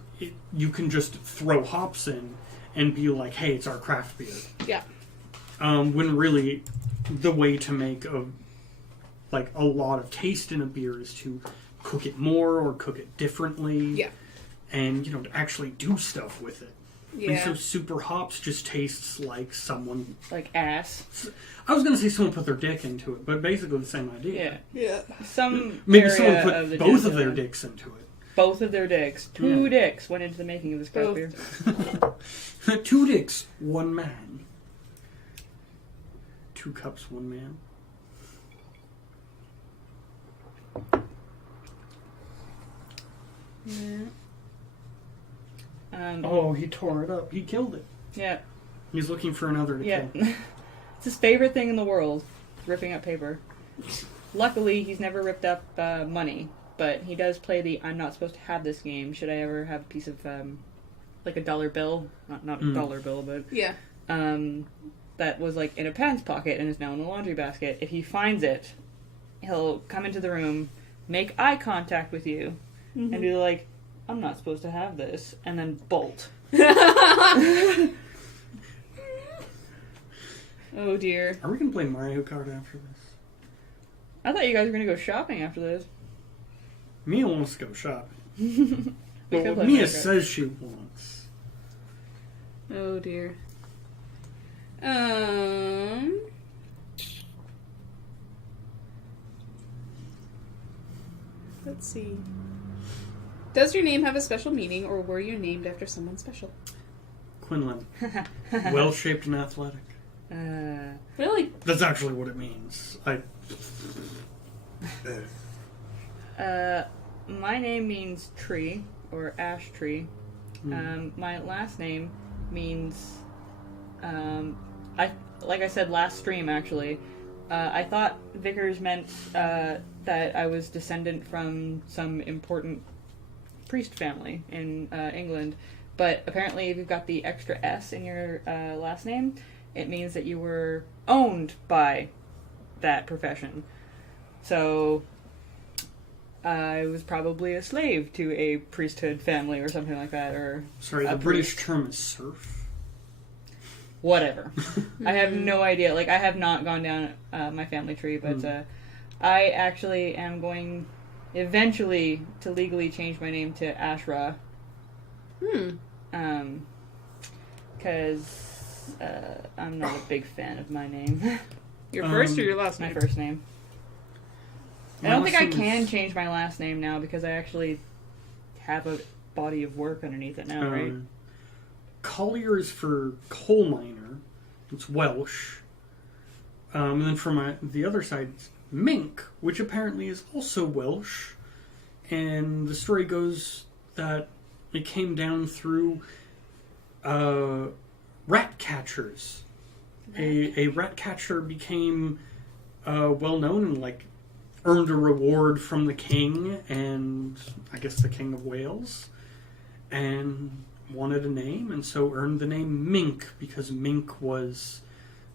you can just throw hops in and be like, hey, it's our craft beer. Yeah. When really the way to make a lot of taste in a beer is to cook it more or cook it differently. Yeah. And, to actually do stuff with it. Yeah. And so super hops just tastes like someone... Like ass. I was going to say someone put their dick into it, but basically the same idea. Yeah. Some Maybe area someone of the put both of gender- their dicks into it. Both of their dicks. Two dicks went into the making of this craft beer. 2 dicks, 1 man. 2 cups, 1 man. He tore it up. He killed it. Yeah. He's looking for another to Yeah. kill. It's his favorite thing in the world, ripping up paper. Luckily, he's never ripped up money, but he does play the I'm not supposed to have this game. Should I ever have a piece of, like a dollar bill? Not a dollar bill, but... Yeah. That was, like, in a pants pocket and is now in the laundry basket. If he finds it, he'll come into the room, make eye contact with you, and be like, I'm not supposed to have this, and then bolt. Oh dear. Are we going to play Mario Kart after this? I thought you guys were going to go shopping after this. Mia wants to go shopping. We Well, could play Mia Mario Kart. says she wants. Oh dear. Let's see. Does your name have a special meaning, or were you named after someone special? Quinlan. Well-shaped and athletic. Really? That's actually what it means. My name means tree, or ash tree. My last name means, like I said last stream actually, I thought Vickers meant that I was descendant from some important priest family in England. But apparently, if you've got the extra S in your last name, it means that you were owned by that profession. So I was probably a slave to a priesthood family or something like that, or Sorry, the British term is serf. Whatever. I have no idea. Like, I have not gone down my family tree, but I actually am going eventually to legally change my name to Ashra. Because I'm not a big fan of my name. Your first or your last My name? first name. I don't think I can change my last name now because I actually have a body of work underneath it now, right? Collier is for coal miner. It's Welsh. And then from the other side, it's Mink, which apparently is also Welsh. And the story goes that it came down through rat catchers. A rat catcher became well known and earned a reward from the king and I guess the King of Wales, and wanted a name, and so earned the name Mink because Mink was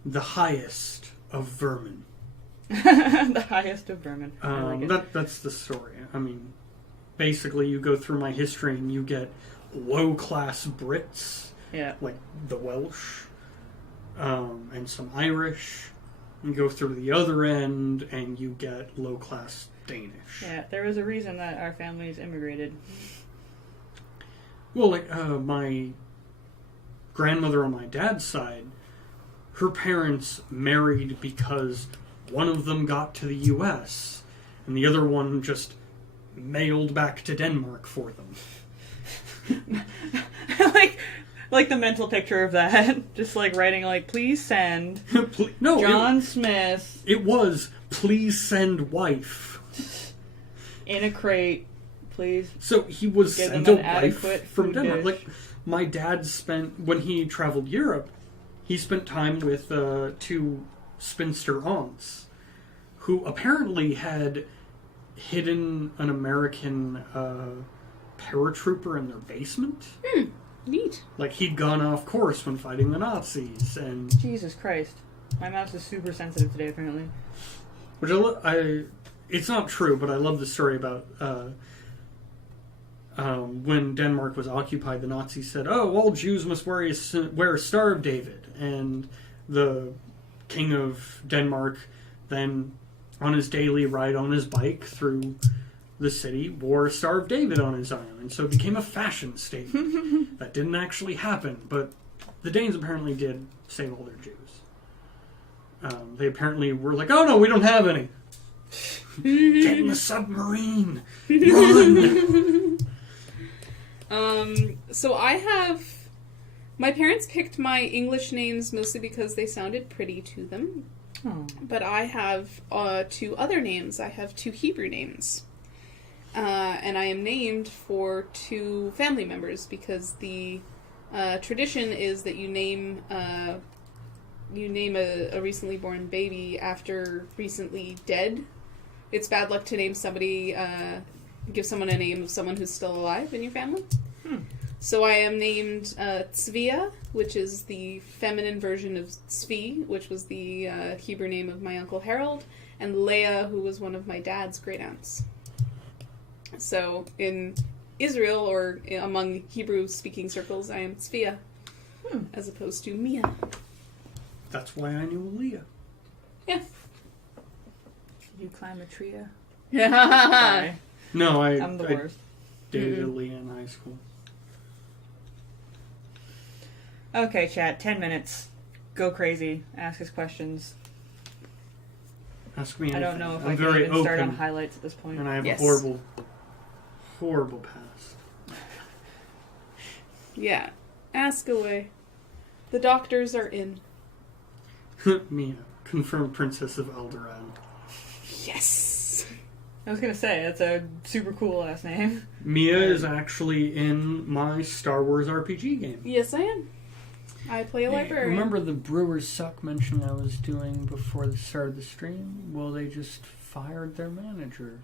the highest of vermin. The highest of vermin. I like it. That's the story. I mean, basically, you go through my history and you get low-class Brits, like the Welsh, and some Irish. You go through the other end and you get low-class Danish. Yeah, there was a reason that our families immigrated. Well, my grandmother on my dad's side, her parents married because one of them got to the U.S. and the other one just mailed back to Denmark for them. like the mental picture of that. Just writing please send No, John Smith It was, please send wife. in a crate. Please. So he was Give sent them a an wife adequate from food Denmark. dish. My dad spent, when he traveled Europe, he spent time with two spinster aunts who apparently had hidden an American paratrooper in their basement. Neat. He'd gone off course when fighting the Nazis, and Jesus Christ. My mouse is super sensitive today, apparently. which it's not true, but I love the story about when Denmark was occupied. The Nazis said, "Oh, all Jews must wear a Star of David," and the King of Denmark then, on his daily ride on his bike through the city, wore a Star of David on his arm, and so it became a fashion statement. That didn't actually happen, but the Danes apparently did save all their Jews. They apparently were like, "Oh no, we don't have any. Get in the submarine, run!" So my parents picked my English names mostly because they sounded pretty to them. Oh. But I have two other names. I have two Hebrew names. And I am named for two family members because the tradition is that you name a recently born baby after recently dead. It's bad luck to name somebody, give someone a name of someone who's still alive in your family. So I am named Tzvia, which is the feminine version of Tzvi, which was the Hebrew name of my Uncle Harold, and Leah, who was one of my dad's great-aunts. So in Israel, or among Hebrew-speaking circles, I am Tzvia, as opposed to Mia. That's why I knew Leah. Yeah. Did you climb a tree? Yeah. Sorry. No, I'm the I worst. dated a Leah in high school. Okay, chat. 10 minutes. Go crazy. Ask us questions. Ask me I anything. don't know if I'm I can very even start on open, highlights at this point. and I have Yes. a horrible, horrible past. Yeah. Ask away. The doctors are in. Mia, confirmed Princess of Eldorado. Yes! I was gonna say, that's a super cool last name. Mia is actually in my Star Wars RPG game. Yes, I am. I play a librarian. Remember the Brewers Suck mention I was doing before the start of the stream? Well, they just fired their manager.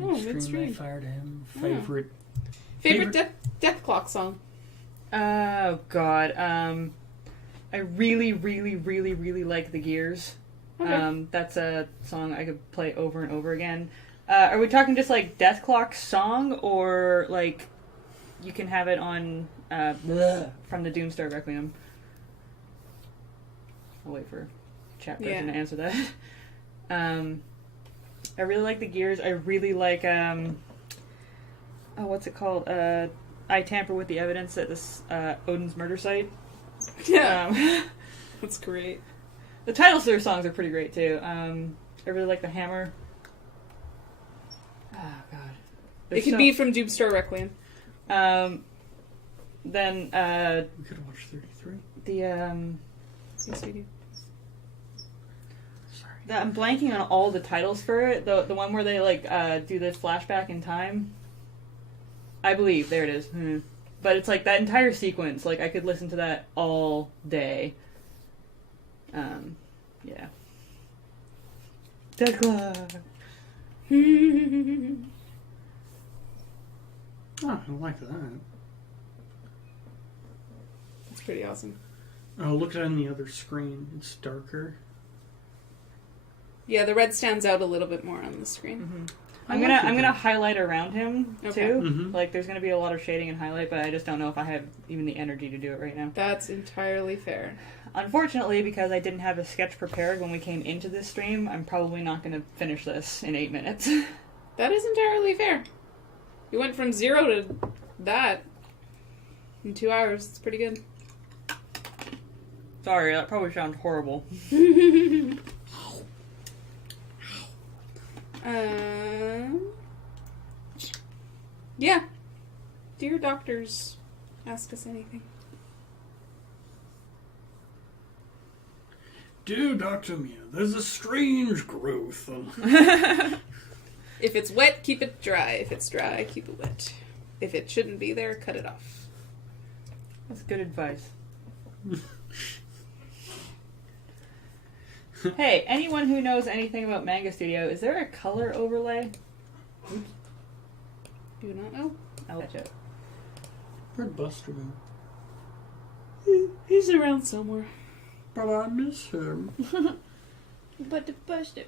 Oh, Midstream, I midstream. fired him. Oh. Favorite. Death Clock song. Oh God. I really, really, really, really like the Gears. Okay. That's a song I could play over and over again. Are we talking just like Death Clock song, or like you can have it on from the Doomstar Requiem? I'll wait for chat person to answer that. I really like the Gears. I really like what's it called? I tamper with the evidence at this Odin's murder site. Yeah. That's great. The titles of their songs are pretty great too. I really like the Hammer. Oh God. It could be from Doomstar Requiem. Then We could have watched 33. Yes, we do. Sorry. I'm blanking on all the titles for it. The one where they like do the flashback in time. I believe there it is. But it's like that entire sequence. Like I could listen to that all day. Yeah. Death Clock. Oh, I like that. That's pretty awesome. Oh, look at it on the other screen. It's darker. Yeah, the red stands out a little bit more on the screen. Mm-hmm. I I'm like gonna it. highlight around him Okay. too. Mhm. Like there's gonna be a lot of shading and highlight, but I just don't know if I have even the energy to do it right now. That's entirely fair. Unfortunately, because I didn't have a sketch prepared when we came into this stream, I'm probably not gonna finish this in 8 minutes. That is entirely fair. You went from 0 to that in 2 hours. It's pretty good. Sorry, that probably sounds horrible. Yeah. Dear doctors, ask us anything. Dear Dr. Mia, there's a strange growth. If it's wet, keep it dry. If it's dry, keep it wet. If it shouldn't be there, cut it off. That's good advice. Hey, anyone who knows anything about Manga Studio, is there a color overlay? Do not know. I'll catch it. Where'd Buster go? He's around somewhere. But I miss him. But the Buster.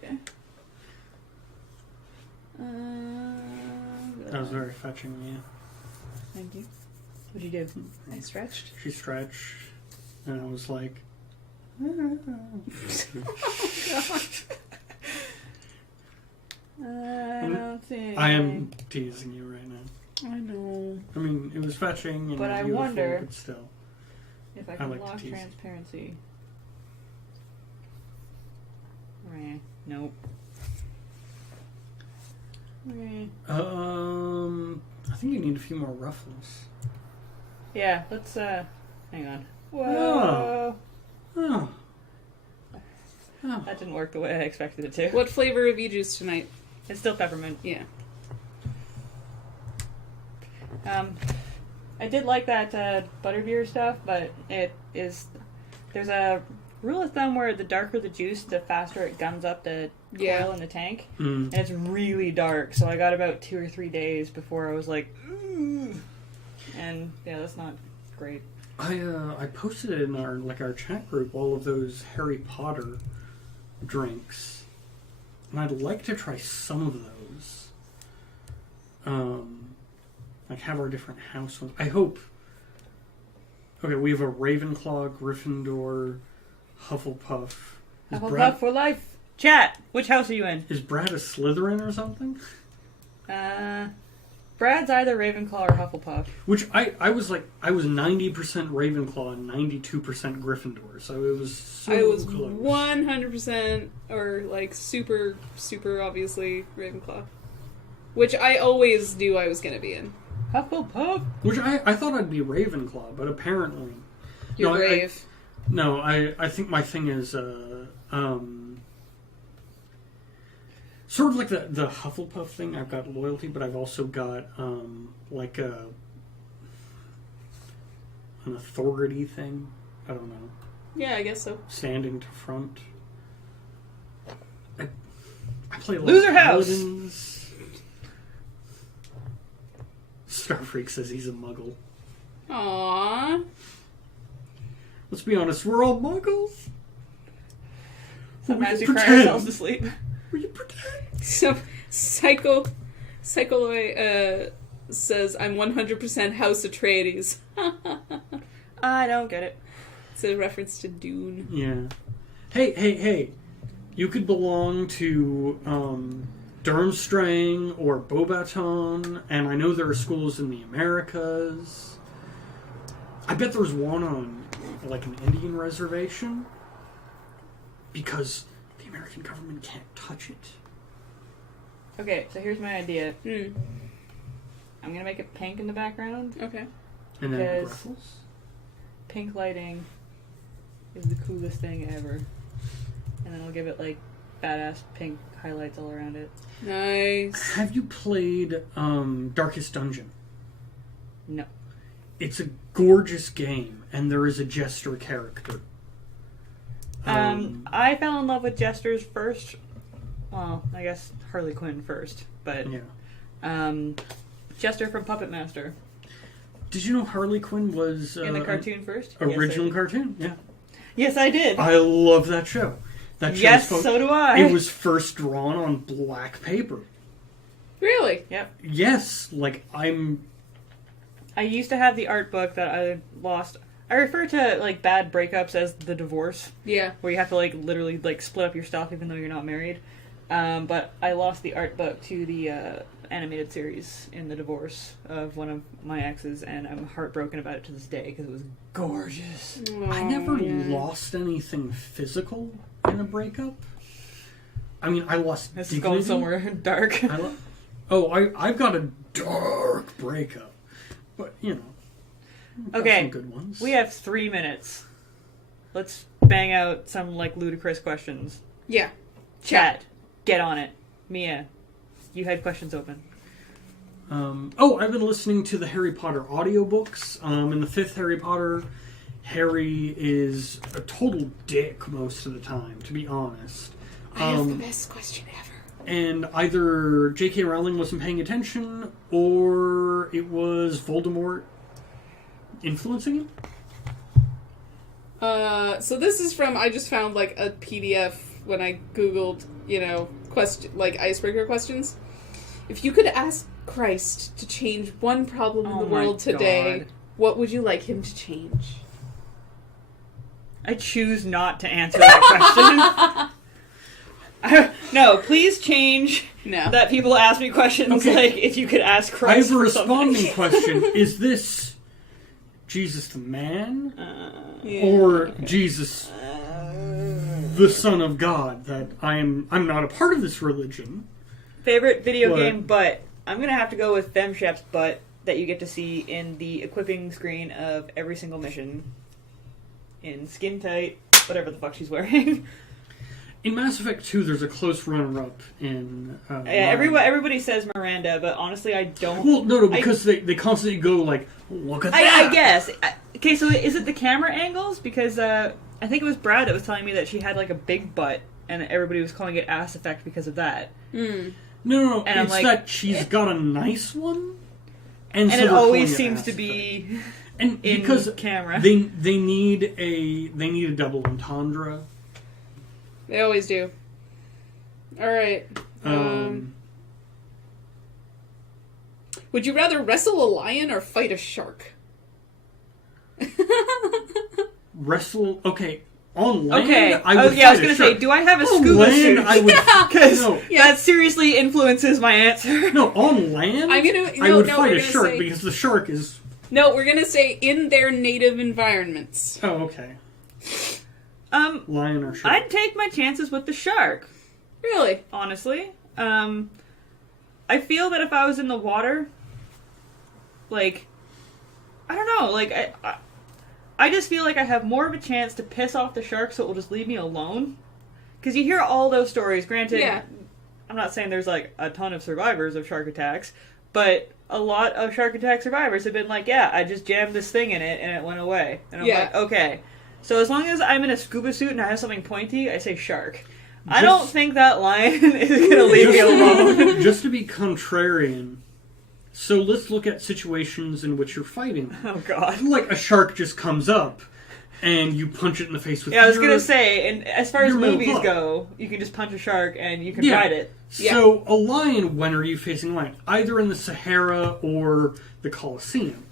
That was very fetching, Mia. Thank you. What'd you do? I stretched. She stretched, and I was like, I don't think. I am teasing you right now. I know. I mean, it was fetching and But I beautiful, wonder- but still. If I I can like to lock tease. transparency. Nope. I think you need a few more ruffles. Yeah, let's hang on. Whoa. Oh. Oh. That didn't work the way I expected it to. What flavor of e-juice tonight? It's still peppermint. Yeah. I did like that butterbeer stuff, but there's a rule of thumb where the darker the juice, the faster it guns up the coil in the tank. Mm. And it's really dark, so I got about 2 or 3 days before I was like, ooh. And yeah, that's not great. I posted in our chat group all of those Harry Potter drinks, and I'd like to try some of those. Like have our different house ones. I hope. Okay, we have a Ravenclaw, Gryffindor, Hufflepuff. Is Hufflepuff for life. Chat, which house are you in? Is Brad a Slytherin or something? Brad's either Ravenclaw or Hufflepuff. Which I was 90% Ravenclaw and 92% Gryffindor, so it was so I was close. 100% or like super, super obviously Ravenclaw. Which I always knew I was going to be in. Hufflepuff. Which I thought I'd be Ravenclaw, but apparently... You're No, brave. I think my thing is sort of like the Hufflepuff thing. I've got loyalty, but I've also got like an authority thing. I don't know. Yeah, I guess so. Standing to front. I play a lot Loser of house. Paladins. Starfreak says he's a muggle. Aww. Let's be honest, we're all muggles. Sometimes we pretend. cry ourselves to sleep. We can pretend. So, Psycholoy says, I'm 100% House Atreides. I don't get it. It's a reference to Dune. Yeah. Hey. You could belong to Durmstrang or Beaubaton, and I know there are schools in the Americas. I bet there's one on, like, an Indian reservation, because the American government can't touch it. Okay, so here's my idea. Hmm. I'm gonna make it pink in the background. Okay. And then Yes. Ruffles? Pink lighting is the coolest thing ever. And then I'll give it, like, badass pink highlights all around it. Nice. Have you played Darkest Dungeon? No. It's a gorgeous game, and there is a Jester character. I fell in love with Jesters first. Well, I guess Harley Quinn first, but Yeah. Jester from Puppet Master Did you know Harley Quinn was in the cartoon first. original Yes, cartoon? Yeah. yes, I did. I love that show. That Yes, show's so do I. It was first drawn on black paper. Really? Yep. Yes, I used to have the art book that I lost. I refer to, like, bad breakups as the divorce, Yeah. where you have to, like, literally, like, split up your stuff even though you're not married. But I lost the art book to the animated series in the divorce of one of my exes, and I'm heartbroken about it to this day because it was gorgeous. I never yeah. lost anything physical in a breakup. I mean, I lost This is dignity. going somewhere dark. I've got a dark breakup, but you know, I've got Okay, some good ones. we have 3 minutes. Let's bang out some, like, ludicrous questions. Yeah. Chat, get on it. Mia, you had questions open. I've been listening to the Harry Potter audiobooks. In the 5th Harry Potter, Harry is a total dick most of the time, to be honest. I have the best question ever. And either J.K. Rowling wasn't paying attention, or it was Voldemort influencing him. So this is from, I just found, like, a PDF when I Googled, icebreaker questions. If you could ask Christ to change one problem in Oh the my world today, God. what would you like him to change? I choose not to answer that question. No, please change No. that people ask me questions Okay. like, if you could ask I Christ have a for something. responding question. Is this Jesus the man, Yeah. or Jesus the Son of God? That I'm not a part of this religion. Favorite video What? game, but I'm going to have to go with Femshep's butt that you get to see in the equipping screen of every single mission. In skin tight, whatever the fuck she's wearing. In Mass Effect 2, there's a close runner-up in... Yeah, everybody says Miranda, but honestly I don't... Well, no, because they constantly go like, look at that! I guess. Okay, so is it the camera angles? Because I think it was Brad that was telling me that she had, like, a big butt, and everybody was calling it ass effect because of that. Mm. No, And I'm it's like, that she's got a nice one, and And so it they're always calling seems ass to effect. be and in because camera. they need a double entendre. They always do. Alright. Would you rather wrestle a lion or fight a shark? Wrestle. Okay, on land. Okay. I was going to say, do I have a on scuba land, suit? I would. Because No, that seriously influences my answer. no, on land. I'm gonna- I no, would no, fight we're a gonna shark say- because the shark is. No, we're gonna say in their native environments. Oh, okay. Lion or shark. I'd take my chances with the shark, Really? honestly. I feel that if I was in the water, like, I don't know, like, I just feel like I have more of a chance to piss off the shark so it will just leave me alone. Because you hear all those stories, granted, Yeah. I'm not saying there's, like, a ton of survivors of shark attacks, but a lot of shark attack survivors have been like, yeah, I just jammed this thing in it and it went away. And I'm Yeah. like, okay. So as long as I'm in a scuba suit and I have something pointy, I say shark. I don't think that lion is going to leave me alone. Just to be contrarian, So let's look at situations in which you're fighting. Oh God. Like a shark just comes up, and you punch it in the face with. Yeah, I was your- gonna say, and as far as your metal movies club. go, you can just punch a shark and you can Yeah. ride it. So a lion. When are you facing a lion? Either in the Sahara or the Colosseum.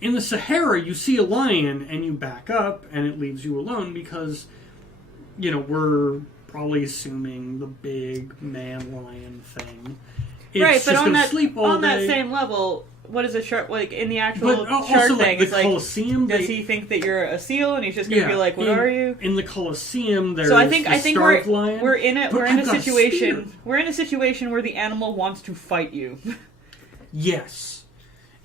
In the Sahara, you see a lion and you back up, and it leaves you alone because, we're probably assuming the big man lion thing. It's Right, just but on gonna that sleep all on that day. same level, what is a shark like in the actual But shark also, thing? the It's like, Colosseum. does he think that you're a seal and he's just gonna be like, "What in, are you?" In the Colosseum, there's So I think the starved we're lion. we're in a But we're in I've a got situation spear. we're in a situation where the animal wants to fight you. Yes.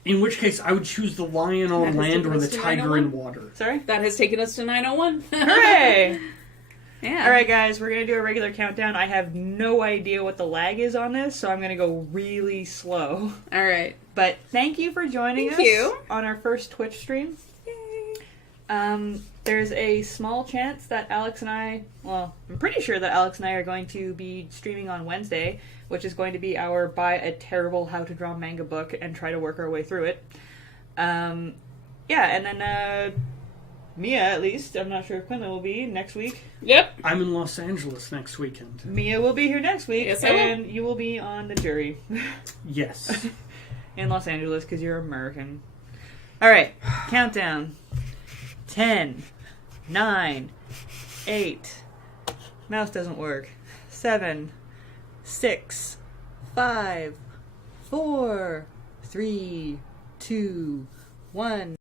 In which case, I would choose the lion That on has land taken or us the to tiger 901. in water. Sorry. That has taken us to 901. Hooray! Yeah. All right, guys, we're gonna do a regular countdown. I have no idea what the lag is on this, so I'm gonna go really slow. All right. But thank you for joining Thank us you. on our first Twitch stream. There's a small chance that Alex and I, well, I'm pretty sure that Alex and I are going to be streaming on Wednesday, which is going to be our buy a terrible how to draw manga book and try to work our way through it. And then Mia, at least, I'm not sure if Quinlan will be next week. Yep. I'm in Los Angeles next weekend. Mia will be here next week, Yes, I will. and you will be on the jury Yes. in Los Angeles because you're American. All right, countdown. 10, 9, 8. Mouse doesn't work. 7, 6, 5, 4, 3, 2, 1.